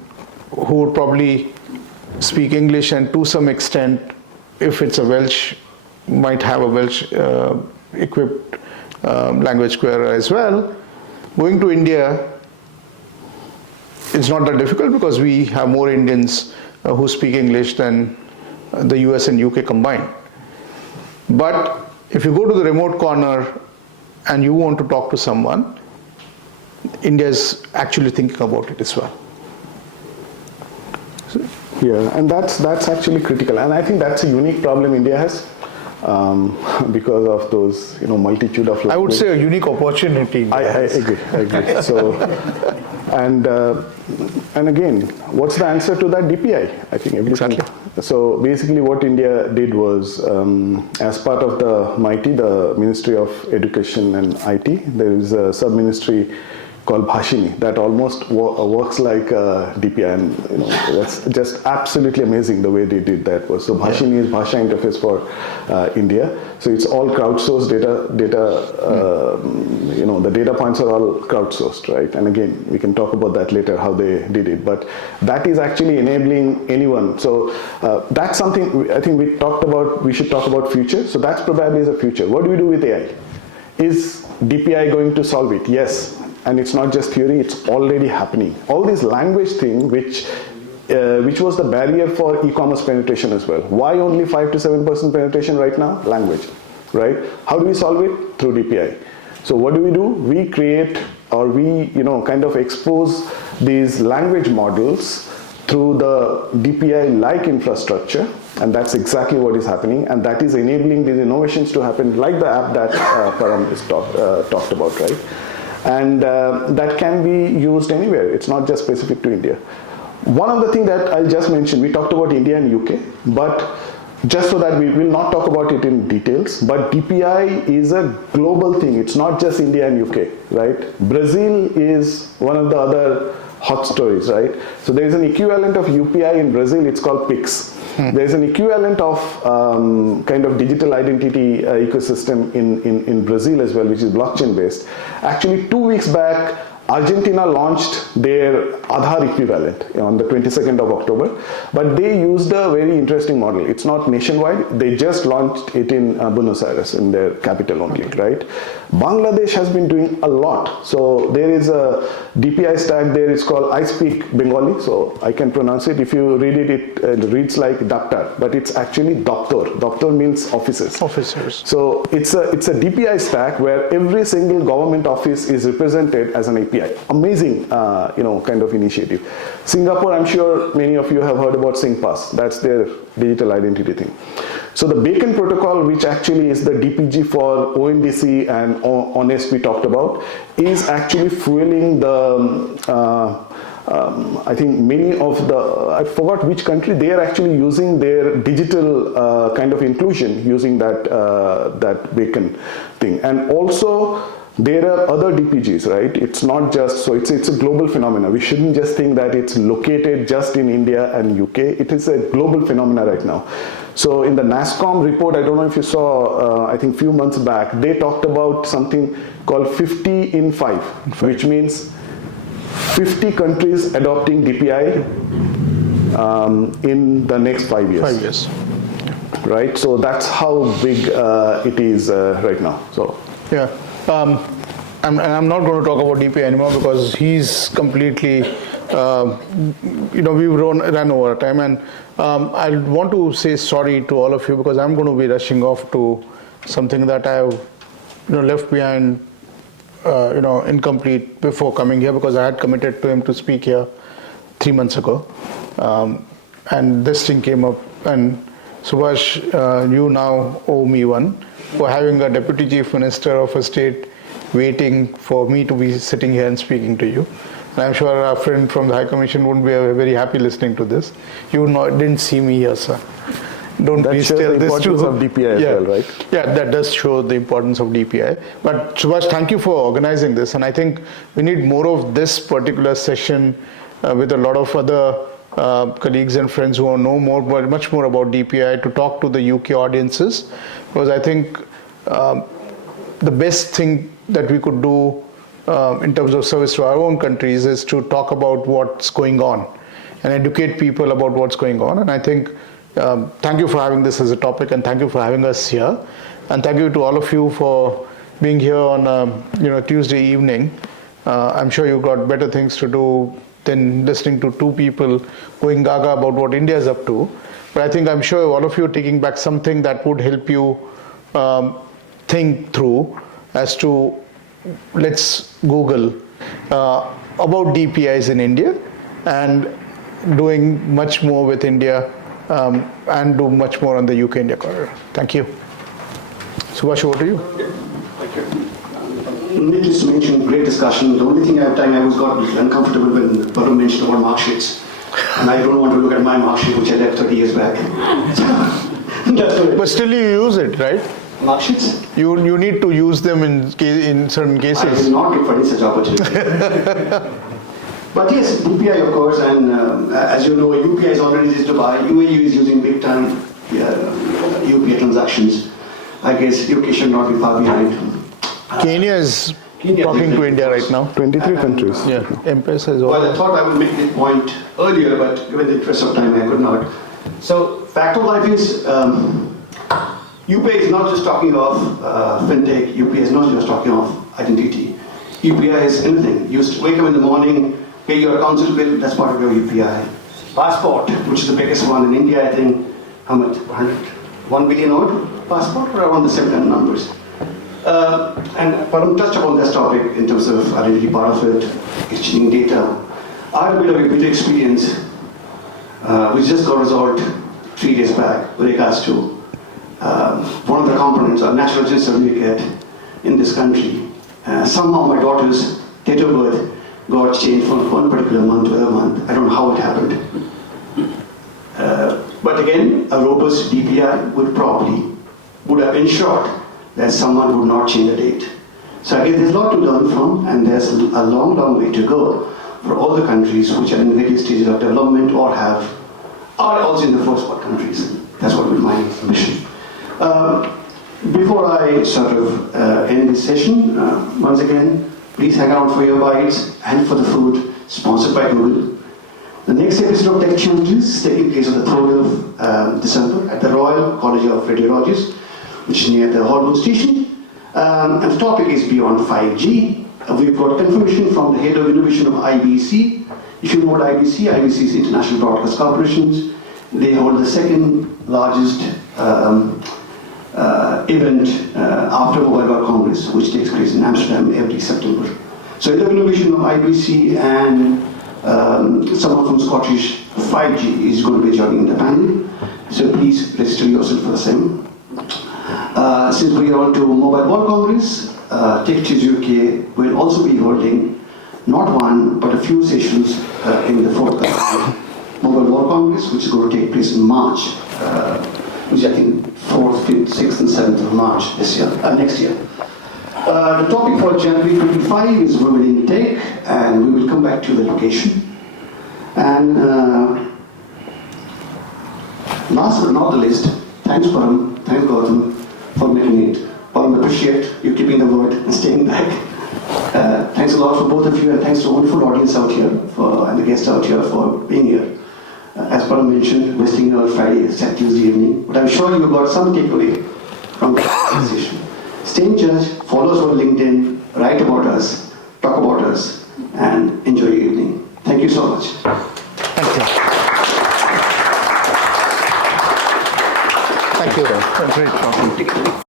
who would probably speak English and to some extent, if it's a Welsh, might have a Welsh equipped language query as well, going to India, it's not that difficult because we have more Indians who speak English than the US and UK combined. But if you go to the remote corner and you want to talk to someone, India is actually thinking about it as well. Yeah, and that's actually critical, and I think that's a unique problem India has because of those multitude of languages. I would say a unique opportunity. I agree. So, and again, what's the answer to that? DPI. I think everything. Exactly. So basically, what India did was, as part of the MIT, the Ministry of Education and IT, there is a sub-ministry called Bhashini that almost works like DPI, and that's just absolutely amazing the way they did that. So Bhashini is Bhasha Interface for India. So it's all crowdsourced data. The data points are all crowdsourced, right? And again, we can talk about that later how they did it. But that is actually enabling anyone. So that's something I think we talked about. We should talk about future. So that's probably the future. What do we do with AI? Is DPI going to solve it? Yes. And it's not just theory, it's already happening. All this language thing, which was the barrier for e-commerce penetration as well. Why only 5 to 7% penetration right now? Language, right? How do we solve it? Through DPI. So what do? We create, or we kind of expose these language models through the DPI-like infrastructure, and that's exactly what is happening, and that is enabling these innovations to happen, like the app that Param is talked about, right? And that can be used anywhere. It's not just specific to India. One of the things that I'll just mention, we talked about India and UK, but just so that we will not talk about it in details, but DPI is a global thing. It's not just India and UK, right? Brazil is one of the other hot stories, right? So there is an equivalent of UPI in Brazil, it's called PIX. There's an equivalent of kind of digital identity ecosystem in Brazil as well, which is blockchain based. Actually, 2 weeks back, Argentina launched their Aadhaar equivalent on the 22nd of October, but they used a very interesting model. It's not nationwide, they just launched it in Buenos Aires, in their capital only, right? Bangladesh has been doing a lot. So there is a DPI stack there, it's called I Speak Bengali, so I can pronounce it. If you read it, it reads like Daktar, but it's actually Daptor. Daptor means offices. Officers. So it's a DPI stack where every single government office is represented as an API. Amazing, kind of initiative. Singapore, I'm sure many of you have heard about SingPass. That's their digital identity thing. So the Bacon Protocol, which actually is the DPG for ONDC and Honest we talked about, is actually fueling the I think many of the, I forgot which country, they are actually using their digital kind of inclusion using that Bacon thing. And also there are other DPGs, right? It's not just, so it's a global phenomenon. We shouldn't just think that it's located just in India and UK. It is a global phenomenon right now. So in the NASSCOM report, I don't know if you saw, I think few months back, they talked about something called 50 in 5, which means 50 countries adopting DPI in the next 5 years. 5 years. Right, so that's how big it is right now. So yeah, I'm not going to talk about DPI anymore because he's completely, we've ran over time, and I want to say sorry to all of you because I'm going to be rushing off to something that I've left behind incomplete before coming here, because I had committed to him to speak here 3 months ago, and this thing came up. And Subhash, you now owe me one for having a Deputy Chief Minister of a state waiting for me to be sitting here and speaking to you. And I'm sure our friend from the High Commission wouldn't be very happy listening to this. You didn't see me here, sir. Don't that please shows tell the this importance to of DPI as well, right? Yeah, that does show the importance of DPI. But Subhash, thank you for organizing this. And I think we need more of this particular session with a lot of other colleagues and friends who know much more about DPI to talk to the UK audiences. Because I think the best thing that we could do in terms of service to our own countries is to talk about what's going on and educate people about what's going on. And I think thank you for having this as a topic, and thank you for having us here, and thank you to all of you for being here on Tuesday evening. I'm sure you've got better things to do than listening to two people going gaga about what India is up to. But I'm sure all of you are taking back something that would help you think through as to, let's Google about DPIs in India and doing much more with India and do much more on the UK-India corridor. Thank you. Subhash, over to you. Thank you. Needless to mention, great discussion. The only thing I got a little uncomfortable when Varun mentioned about mark sheets. And I don't want to look at my mark sheet, which I left 30 years back. But still you use it, right? Mark sheets? You need to use them in certain cases. I will not get for any such opportunity. But yes, DPI of course, and as you know, UPI is already used to buy. UAE is using big time UPI transactions. I guess UK should not be far behind. Kenya is talking to India right now. 23 countries. Yeah, M-Pesa is all. Well, I thought I would make this point earlier, but given the interest of time, I could not. So, fact of life is, UPI is not just talking of fintech. UPI is not just talking of identity. UPI is anything. You wake up in the morning, pay your council bill, that's part of your UPI. Passport, which is the biggest one in India, I think, how much? 1 billion odd passport, or around the similar numbers. And Param touched upon this topic in terms of identity part of it, exchanging data. I had a bit of a bit experience, which just got resolved 3 days back with regards to one of the components of national register certificate in this country. Somehow my daughter's date of birth got changed from one particular month to another month. I don't know how it happened. But again, a robust DPI would have ensured that someone would not change the date. So I guess there's a lot to learn from, and there's a long, long way to go for all the countries which are in various stages of development or are also in the first world countries. That's what will be my mission. Before I sort of end this session, once again, please hang around for your bites and for the food, sponsored by Google. The next episode of Tech Tuesdays is taking place on the 3rd of December at the Royal College of Radiologists, which is near the Holborn station. And the topic is beyond 5G. We've got confirmation from the head of innovation of IBC. If you know what IBC is International Broadcast Corporations. They hold the second largest event after Mobile World Congress, which takes place in Amsterdam every September. So head of innovation of IBC and someone from Scottish 5G is going to be joining the panel. So please register yourself for the same. Since we are on to Mobile World Congress, TechTuesdaysUK will also be holding not one but a few sessions in the forthcoming Mobile World Congress, which is going to take place in March, which I think 4th, 5th, 6th and 7th of March this year, next year. The topic for January 25 is Women in Tech, and we will come back to the location. And last but not the least, thanks Param, thanks Gautam for making it. Param, appreciate you keeping the word and staying back. Thanks a lot for both of you, and thanks to the wonderful audience out here and the guests out here for being here. As Param mentioned, wasting our Friday, Saturday, Tuesday evening, but I'm sure you got some takeaway from the conversation. Stay in touch, follow us on LinkedIn, write about us, talk about us, and enjoy your evening. Thank you so much. Thank you. Thank you. Great talking.